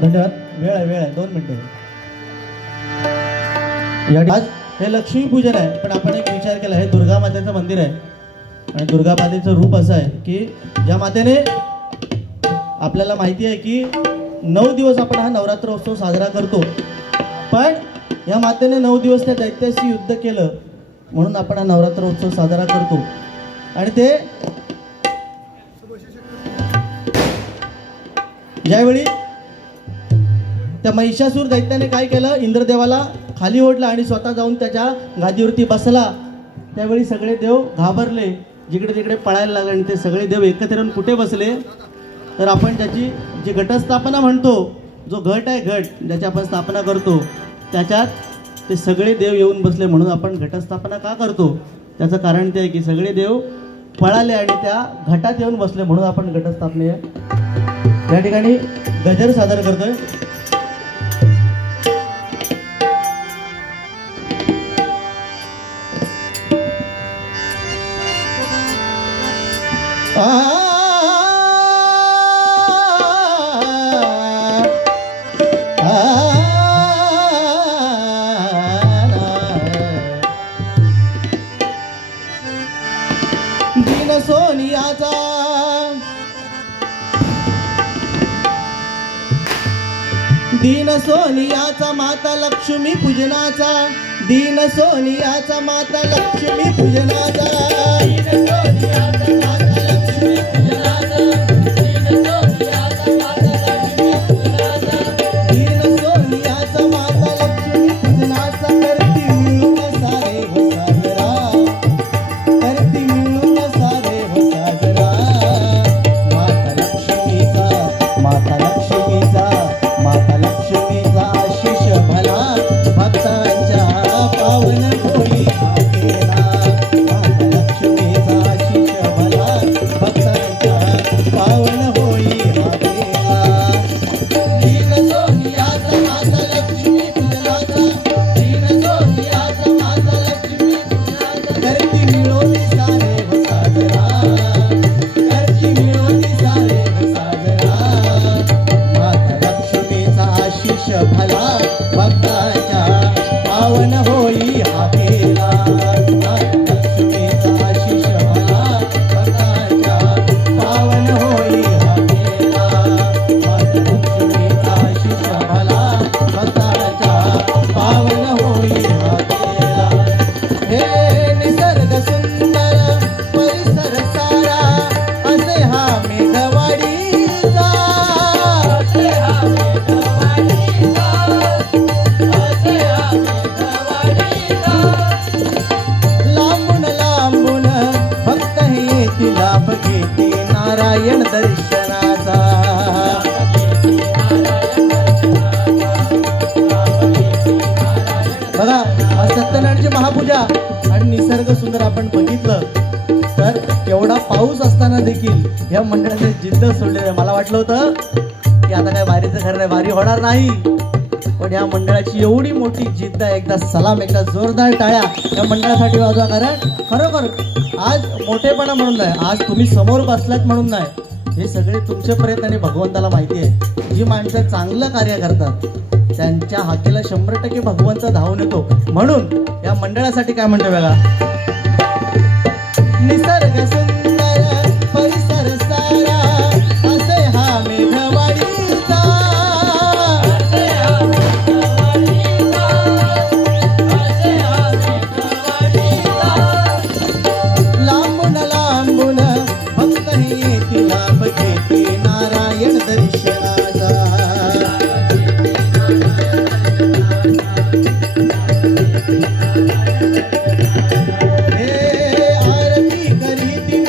धन्यवाद. वेळ आहे 2 मिनिटे. आज हे लक्ष्मी पूजन आहे पण आपण एक विचार केला हे दुर्गा मातेचं मंदिर आहे आणि दुर्गा मातेचं रूप असं आहे की ज्या मातेने आपल्याला माहिती आहे की 9 दिवस आपण हा नवरात्र उत्सव साजरा करतो, पण या मातेने 9 दिवस त्या दैत्याशी युद्ध केलं म्हणून आपण हा नवरात्र उत्सव साजरा करतो. आणि ते ज्यावेळी त्या महिषासूर दैत्याने काय केलं, इंद्रदेवाला खाली ओढलं आणि स्वतः जाऊन त्याच्या गादीवरती बसला, त्यावेळी सगळे देव घाबरले, जिकडे तिकडे पळायला लागले आणि ते सगळे देव एकत्र येऊन कुठे बसले तर आपण त्याची जी घटस्थापना म्हणतो, जो घट आहे, घट ज्याची आपण स्थापना करतो त्याच्यात ते सगळे देव येऊन बसले. म्हणून आपण घटस्थापना का करतो त्याचं कारण ते आहे की सगळे देव पळाले आणि त्या घटात येऊन बसले म्हणून आपण घटस्थापना या ठिकाणी गजर सादर करतोय. दीन सोनियाचा दीन सोनियाचा माता लक्ष्मी पूजनाचा, दीन सोनियाचा माता लक्ष्मी पूजनाचा, दीन सोनियाचा माता लक्ष्मी पूजनाचा, दीन सोनियाचा माता लक्ष्मी पूजनाचा, दीन सोनियाचा माता लक्ष्मी पूजनाचा. करती मिळून सारे हो साजरा, करती मिळून सारे हो साजरा. माता लक्ष्मीचा, माता लक्ष्मीचा, माता लक्ष्मीचा आशीष भला भक्तांच्या पावन होई आकेला. माता लक्ष्मीचा आशीष भला भक्तांच्या पावन होई आकेला. दीन सोनियाचा माता लक्ष्मी पूजनाचा, दीन सोनियाचा माता लक्ष्मी पूजनाचा. करती मिळून सारे हो साजरा, करती मिळून सारे हो साजरा. माता लक्ष्मीचा आशीष भला भक्ताच्या पावन होई हाकेला. माता लक्ष्मीचा आशीष भला भक्ताच्या पावन होई हाकेला. माता लक्ष्मीचा आशीष भला भक्ताच्या पावन होई हाकेला. हे निसर्ग सुंदर परिसर सारा असे हा मेघवाडीचा, असे हा मेघवाडीचा, असे हा मेघवाडीचा. लांबून लांबून भक्त हे येती लाभ घेते नारायण दर्शनाचा. बघा आज सत्यनारायणची महापूजा आणि निसर्ग सुंदर आपण बघितलं तर एवढा पाऊस असताना देखील या मंडळाने जिद्द सोडलेली आहे. मला वाटलं होतं की आता काय वारीचं खरं नाही, वारी होणार नाही, पण या मंडळाची एवढी मोठी जिद्द आहे. एकदा सलाम, एकदा जोरदार टाळ्या या मंडळासाठी वाजवा. कारण खरोखर आज मोठेपणा म्हणून नाही, आज तुम्ही समोर बसलात म्हणून नाही, हे सगळे तुमचे प्रयत्न आणि भगवंताला माहिती आहे. जी माणसं चांगलं कार्य करतात त्यांच्या हाकेला 100% भगवंत धावून येतो. म्हणून या मंडळासाठी काय म्हणतो बघा, निसर्ग सुंदर परिसर सारा असे हा मेघवाडीचा, असे हा मेघवाडीचा, असे हा मेघवाडीचा. लांबून लांबून भक्त हे येती लाभ घेते नारायण दर्शनाचा. हे आरती करीती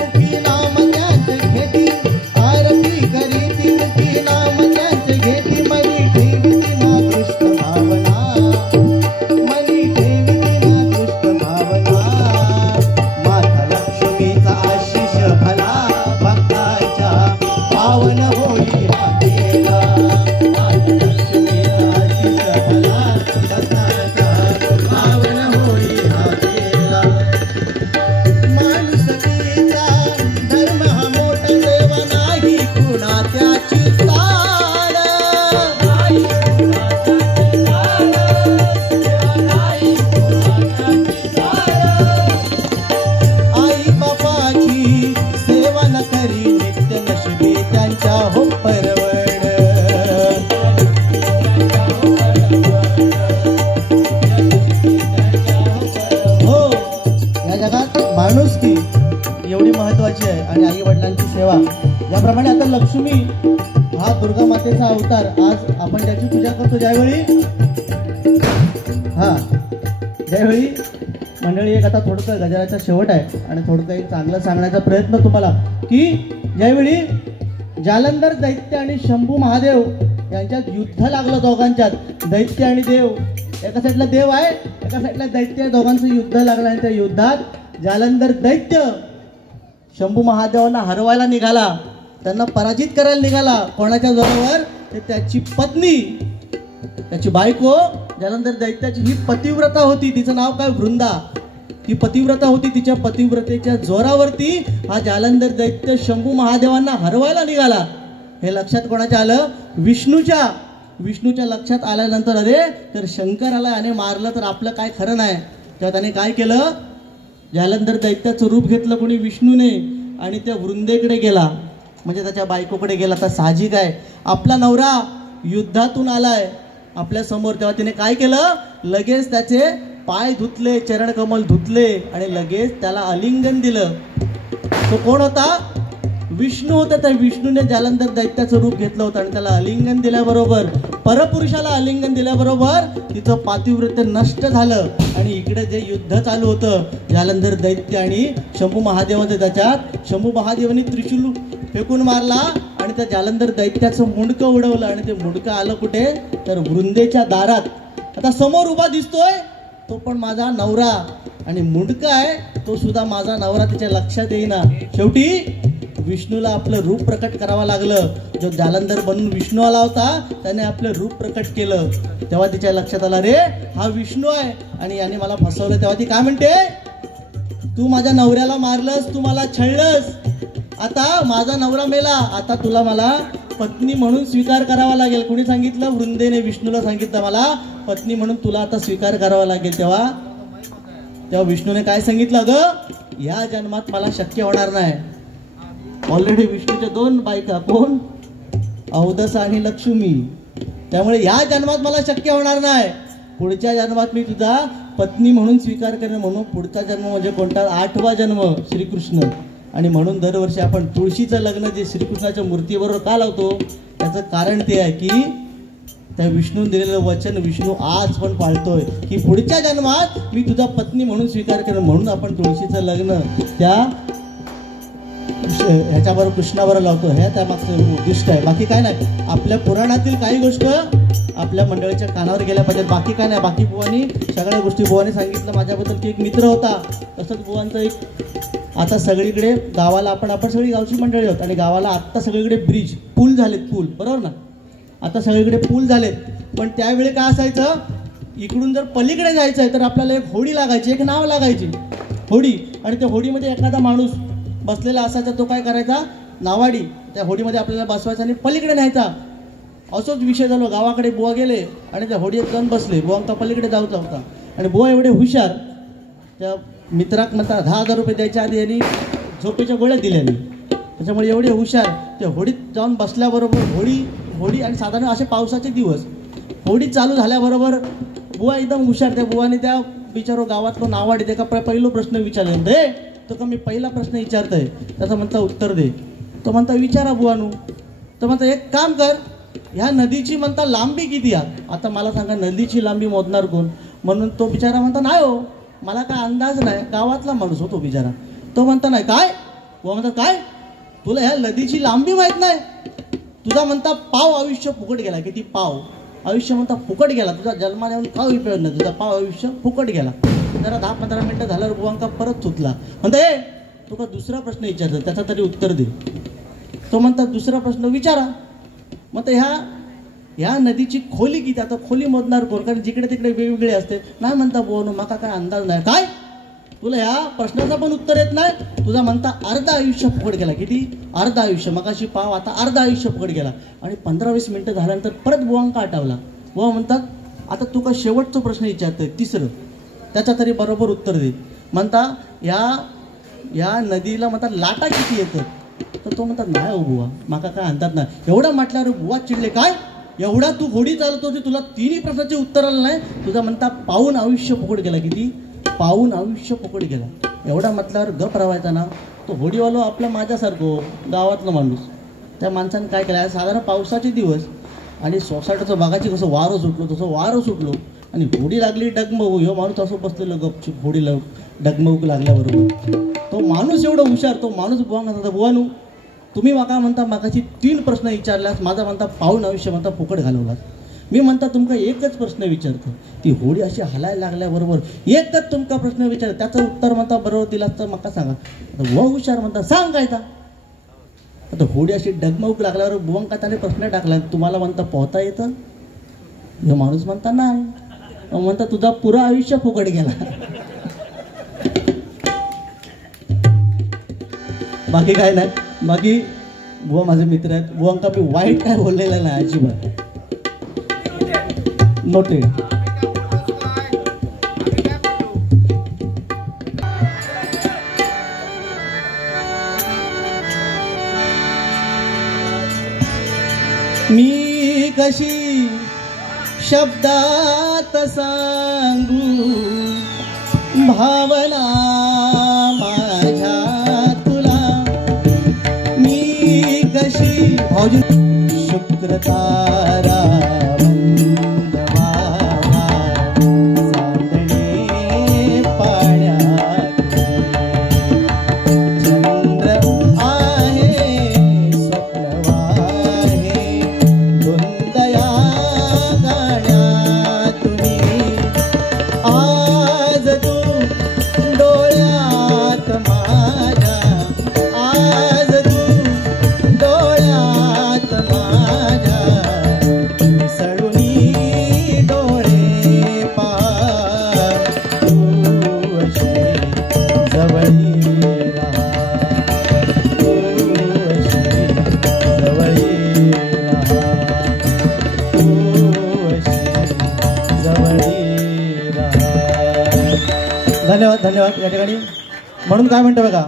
त्याची सेवा. ज्याप्रमाणे आता लक्ष्मी हा दुर्गा मातेचा अवतार, आज आपण त्याची पूजा करतो. ज्यावेळी मंडळी एक आता थोडंसं गजाराचा शेवट आहे आणि थोडंसं एक चांगलं सांगण्याचा प्रयत्न तुम्हाला, की ज्यावेळी जालंधर दैत्य आणि शंभू महादेव यांच्यात युद्ध लागलं, दोघांच्यात, दैत्य आणि देव, एका साईडला देव आहे, एका साईडला दैत्य आहे, दोघांचं युद्ध लागलं. आणि त्या युद्धात जालंधर दैत्य शंभू महादेवांना हरवायला निघाला, त्यांना पराजित करायला निघाला. कोणाच्या जोरावर? ते त्याची पत्नी, त्याची बायको. जालंधर दैत्याची ही पतिव्रता होती, तिचं नाव काय? वृंदा. ती पतिव्रता होती, तिच्या पतिव्रतेच्या जोरावरती हा जालंधर दैत्य शंभू महादेवांना हरवायला निघाला. हे लक्षात कोणाच्या आलं? विष्णूच्या लक्षात आल्यानंतर अरे तर शंकराला याने मारलं तर आपलं काय खरं नाही. तेव्हा त्याने काय केलं? जालंधर दैत्याचं रूप घेतलं कोणी? विष्णूने, आणि त्या वृंदेकडे गेला, म्हणजे त्याच्या बायकोकडे गेला. तर साहजिक आहे, आपला नवरा युद्धातून आलाय आपल्या समोर, तेव्हा तिने काय केलं? लगेच त्याचे पाय धुतले, चरणकमल धुतले आणि लगेच त्याला आलिंगन दिलं. तो कोण होता? विष्णू होता. त्या विष्णूने जालंधर दैत्याचं रूप घेतलं होतं आणि त्याला आलिंगन दिल्याबरोबर, परपुरुषाला आलिंगन दिल्याबरोबर तिचं पातिव्रत्य नष्ट झालं. आणि इकडे जे युद्ध चालू होतं जालंधर दैत्य आणि शंभू महादेवाचं, त्याच्यात शंभू महादेवांनी त्रिशूल फेकून मारला आणि त्या जालंधर दैत्याचं मुंडकं उडवलं. आणि ते मुंडकं आलं कुठे? तर वृंदेच्या दारात. आता समोर उभा दिसतोय तो पण माझा नवरा, आणि मुंडकं आहे तो सुद्धा माझा नवरा, तिच्या लक्षात येईना. शेवटी विष्णूला आपलं रूप प्रकट करावं लागलं. जो जालंधर बनून विष्णू आला होता त्याने आपलं रूप प्रकट केलं. तेव्हा तिच्या लक्षात आलं, रे हा विष्णू आहे आणि याने मला फसवलं. तेव्हा ती काय म्हणते? तू माझ्या नवऱ्याला मारलंस, तू मला छळलंस, आता माझा नवरा मेला, आता तुला मला पत्नी म्हणून स्वीकार करावा लागेल. कोणी सांगितलं? वृंदेने विष्णूला सांगितलं, मला पत्नी म्हणून तुला आता स्वीकार करावा लागेल. तेव्हा विष्णूने काय सांगितलं? अगं या जन्मात मला शक्य होणार नाही. ऑलरेडी विष्णूच्या 2 बायका, कोण? अवदसा आणि लक्ष्मी. त्यामुळे या जन्मात मला शक्य होणार नाही. पुढच्या जन्मात मी तुझा पत्नी म्हणून स्वीकार करेन. म्हणून पुढचा जन्म म्हणजे कोणता? 8वा जन्म, श्रीकृष्ण. आणि म्हणून दरवर्षी आपण तुळशीचं लग्न जे श्रीकृष्णाच्या मूर्तीबरोबर का लावतो, त्याचं कारण ते आहे की त्या विष्णू दिलेलं वचन विष्णू आज पण पाळतोय, की पुढच्या जन्मात मी तुझा पत्नी म्हणून स्वीकार करेन. म्हणून आपण तुळशीचं लग्न त्या ह्याच्याबरोबर कृष्णाबरोबर लावतो. हे त्यामागचं उद्दिष्ट आहे, बाकी काय नाही. आपल्या पुराणातील काही गोष्ट आपल्या मंडळीच्या कानावर गेल्या पाहिजेत, बाकी काय नाही. बाकी बुवानी सगळ्या गोष्टी, बुवानी सांगितलं माझ्याबद्दल की एक मित्र होता, तसंच बुवांचं एक, आता सगळीकडे गावाला आपण सगळी गावची मंडळी आहोत आणि गावाला आत्ता सगळीकडे ब्रिज, पूल झालेत, पूल, बरोबर ना? आता सगळीकडे पूल झालेत. पण त्यावेळी काय असायचं, इकडून जर पलीकडे जायचं आहे तर आपल्याला एक होडी लागायची, एक नाव लागायची, होडी. आणि त्या होडीमध्ये एखादा माणूस बसलेला असायचा, तो काय करायचा? नावाडी त्या होडीमध्ये आपल्याला बसवायचा आणि पलीकडे न्यायचा. असंच विषय झालो, गावाकडे बुवा गेले आणि त्या होडीत जाऊन बसले. बुवांका पलीकडे जाऊचा होता आणि बुवा एवढे हुशार, त्या मित्राक म्हणतात 10,000 रुपये द्यायच्या आधी यांनी झोपेच्या गोळ्या दिल्या नाही. त्याच्यामुळे एवढे हुशार, त्या होडीत जाऊन बसल्याबरोबर होडी आणि साधारण असे पावसाचे दिवस, होडी चालू झाल्याबरोबर बुवा एकदम हुशार. त्या बुवाने त्या विचारो गावातलो नावाडी ते का पहिला प्रश्न विचारले, दे तो का मी पहिला प्रश्न विचारतोय, त्याचा म्हणता उत्तर दे. तो म्हणता विचारा बुवानू. तर म्हणता एक काम कर, ह्या नदीची म्हणता लांबी किती आहे? आता मला सांगा नदीची लांबी मोजणार कोण? म्हणून तो बिचारा म्हणता नाही हो, मला काय अंदाज नाही, गावातला माणूस होतो बिचारा. तो म्हणता नाही काय? बुवा म्हणतात काय तुला ह्या नदीची लांबी माहित नाही? तुझा म्हणता पाव आयुष्य फुकट गेला. किती पाव आयुष्य म्हणता फुकट गेला, तुझा जन्माला येऊन काय उपयोग नाही, तुझा पाव आयुष्य फुकट गेला. जरा 10-15 मिनिटं झाल्यावर बुवांका परत सुचला, म्हणता ए तू का दुसरा प्रश्न विचारतो, त्याचा तरी उत्तर दे. तो म्हणता दुसरा प्रश्न विचारा. मग ह्या नदीची खोली किती? आता खोली मोजणार कोण? कारण जिकडे तिकडे वेगवेगळे असते. नाही म्हणता बुवानो, माका काय अंदाज नाही. काय तुला ह्या प्रश्नाचा पण उत्तर येत नाही? तुझा म्हणता अर्धा आयुष्य फुकट गेला. किती? अर्धा आयुष्य. मगाशी पाव, आता अर्धा आयुष्य फुकट गेला. आणि 15-20 मिनिटं झाल्यानंतर परत बुवांका आठवला. बुवा म्हणतात आता तू का शेवटचा प्रश्न विचारतोय, तिसरं, त्याचा तरी बरोबर उत्तर दे. म्हणता या नदीला म्हणतात लाटा किती येतात? तर तो म्हणतात नाही हो बुवा, माका काय अंदाज नाही. एवढं म्हटल्यावर बुवा चिडले, काय एवढा तू घोडी चालवतो तुला 3ही प्रश्नाचे उत्तर आलं नाही? तुझा म्हणता पाऊन आयुष्य फुकट गेला. किती? पाऊन आयुष्य फुकट गेला. एवढा म्हटल्यावर गप राहायचा ना. तो होडीवालो आपला माझ्यासारखो गावातला माणूस. त्या माणसाने काय केलं, साधारण पावसाचे दिवस आणि सोसायटीचं बघायची कसं वारं सुटलो तसं वारं सुटलो आणि होडी लागली डगमगू. ह्यो माणूस असं बसलेलं गपचूप होडीला डगमगू लागल्याबरोबर तो माणूस एवढं हुशार, तो माणूस बुवा म्हणता, बुवानू तुम्ही माका म्हणता मागाची 3 प्रश्न विचारल्यास, माझा म्हणता पाऊण आयुष्य म्हणता फुकट घालवलास. मी म्हणता तुमका एकच प्रश्न विचारतो, ती होडी अशी हलायला लागल्याबरोबर एकच तुमका प्रश्न विचार, त्याचं उत्तर म्हणता बरोबर दिलास तर मका सांगा. व हुशार म्हणता सांग काय. आता होडी अशी डगमगू लागल्यावर बुवांका त्याने प्रश्न टाकला, तुम्हाला म्हणता पोहता येतं. हे माणूस म्हणता नाही. म्हणता तुझा पुरा आयुष्य फुकट गेला. बाकी काय नाही, बाकी बुवा माझे मित्र आहेत, बुवांका मी वाईट काय बोललेलं नाही अजिबात. नोटेड. मी कशी शब्दात सांगू भावना माझ्या तुला, मी कशी भाऊजी शुक्र तारा धन्यवाद धन्यवाद. या ठिकाणी म्हणून काय म्हणतो बघा,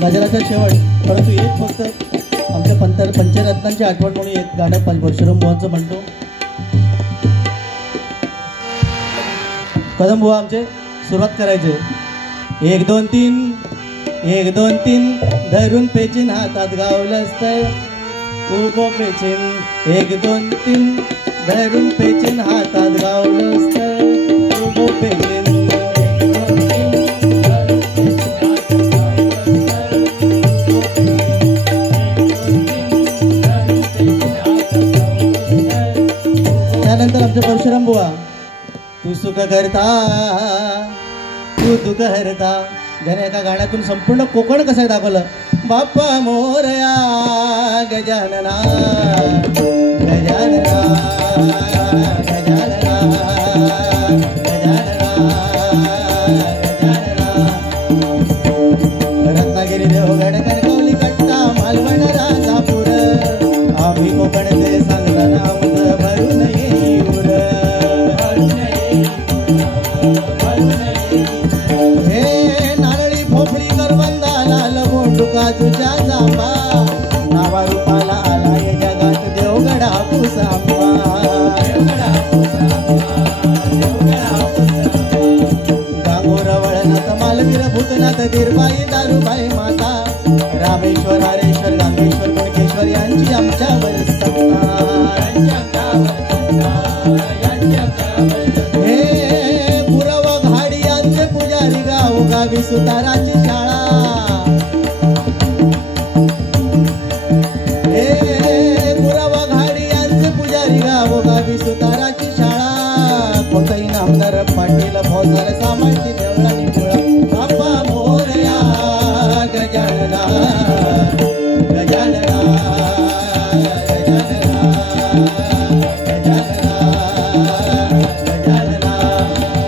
गजराचा शेवट. परंतु एक फक्त आमच्या पंचरत्नांची आठवण म्हणून एक गाणं परशुराम बुवांचं म्हणतो. कदम बुवा आमचे सुरुवात करायचे. 1 2 3 1 2 3 धरून पेचिन हातात गावलं असतंय उभो पेचिन. 1 2 3 धरून पेचिन हातात गावलं असतंय उभो पेचिन. त्यानंतर आमचे परशुराम बुवा, तू सुख करता तू दुःख हरता, ज्याने एका गाण्यातून संपूर्ण कोकण कसं आहे दाखवलं. बाप्पा मोरया गजानना गजानना गजानना गजानना गजानना. रत्नागिरी देवगड कणकवली कट्टा मालवण राजापूर, आम्ही कोकणचे सांगताना मत भरून गावी सुताराची शाळा गुरव घाडी यांचे पुजारी गाव गावी सुताराची शाळा कोणताही नामदार पाटील फौजदार सामायची देवळा निमुळा बाप्पा मोरया गजानना गजानना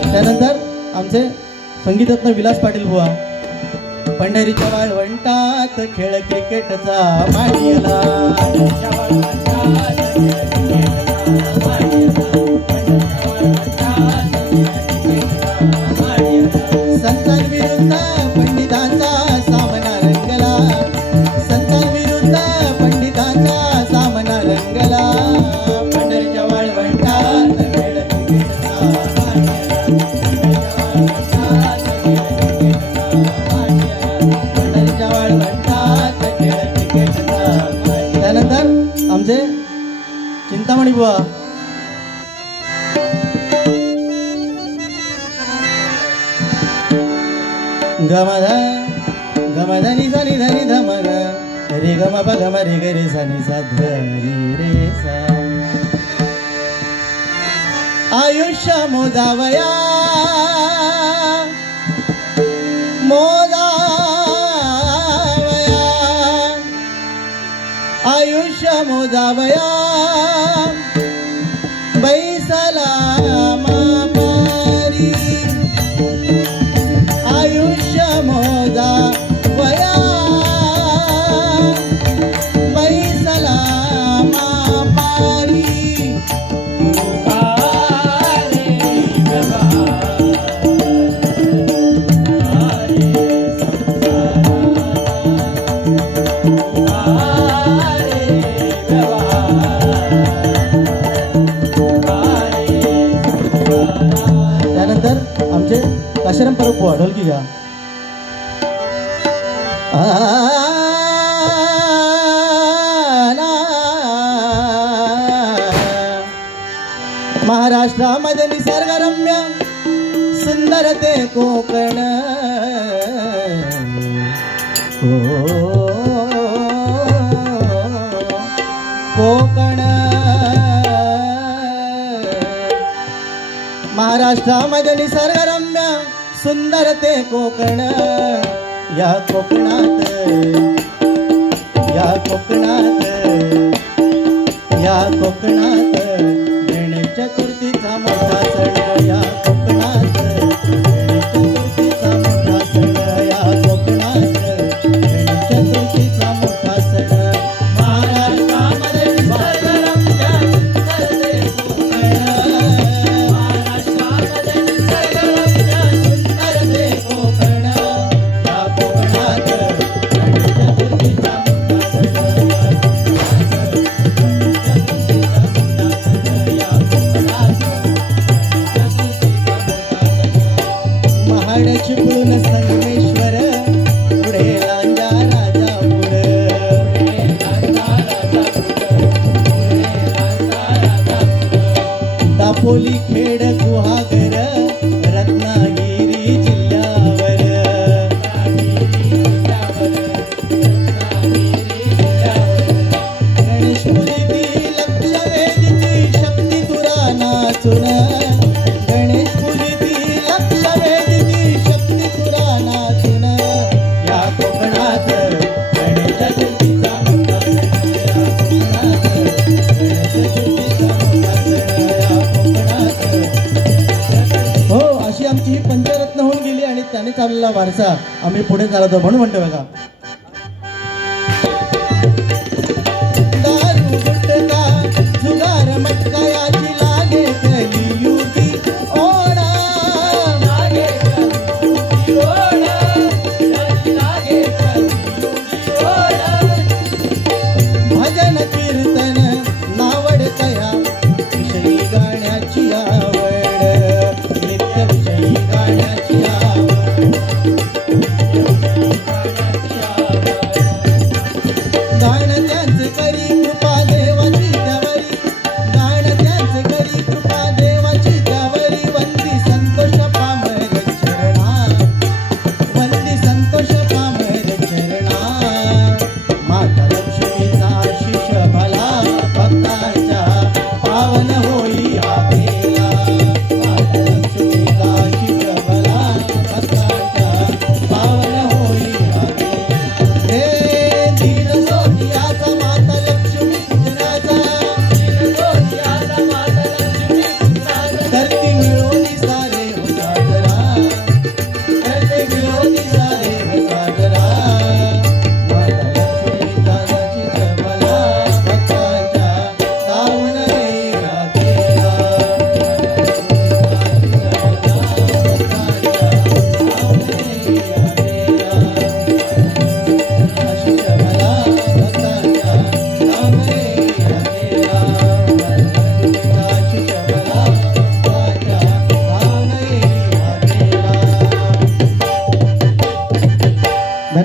त्यानंतर आमचे संगीतरत्न विलास पाटील बुवा पंढरीच्या वाळवंटात खेळ क्रिकेटचा मांडियाला संतान विरुद्ध पंडितांचा सामना रंगला संतान विरुद्ध पंडितांचा सामना रंगला पंढरीच्या वाळवंटात खेळ क्रिकेटचा त्यानंतर आमचे चिंतामणी बुवा गमधनी धनी धनी धमग रे गम प गम रे ग रे सा नि सा धनी रे सा आयुष्य मोजावया आयुष्य मोजावया बैसला मापारी आयुष्य मोजावया बैसला मापारी त्यानंतर आमचे काशीराम परब बुवा ढोलकी घ्या महाराष्ट्रामध्ये निसर्गरम्य सुंदर ते कोकण कोकण महाराष्ट्रामध्ये निसर्गरम्य सुंदर ते कोकण या कोकणात गणेश चतुर्थीचा मोठा सण या कोकणात गणेश चतुर्थीचा मोठा सण या कोकणात गणेश चतुर्थीचा मोठा सण महाराष्ट्रामध्ये निसर्गरम्य सुंदर ते कोकण महाराष्ट्रामध्ये निसर्गरम्य सुंदर ते कोकण या कोकणात गणेश चतुर्थीचा मोठा सण चिपळूण संगमेश्वर पुढे लांजा राजापूर दापोली खेड गुहागर रत्नागिरी जिल्ह्यावर गणेशपुरी लक्ष वेदीची शक्ती तुरा नाचून गणेशपुरी लक्ष वेदीची शक्ती तुरा नाचून या कोकणात गणेश चतुर्थीचा मोठा सण या कोकणात गणेश चतुर्थीचा मोठा सण या कोकणात हो अशी आमची ही पंचरत्न होऊन गेली आणि त्याने चाललेला वारसा आम्ही पुढे चालवतो म्हणून म्हणतो बघा दारू गुटखा जुगार मटका याची लागे कलियुगी ओढा भजन कीर्तन नावड तया विषयी गाण्याची आवड नृत्य विषयी गाण्याची आवड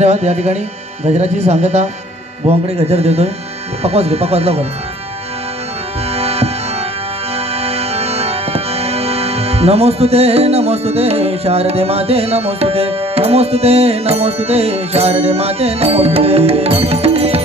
धन्यवाद. या ठिकाणी गजराची सांगता बुवांकडे गजर देतोय. पकवास घे, पकवास लवकर. नमोस्तुते नमोस्तुते शारदे माते नमोस्तुते नमोस्तुते नमोस्तुते शारदे माते नमोस्तुते नमोस्तुते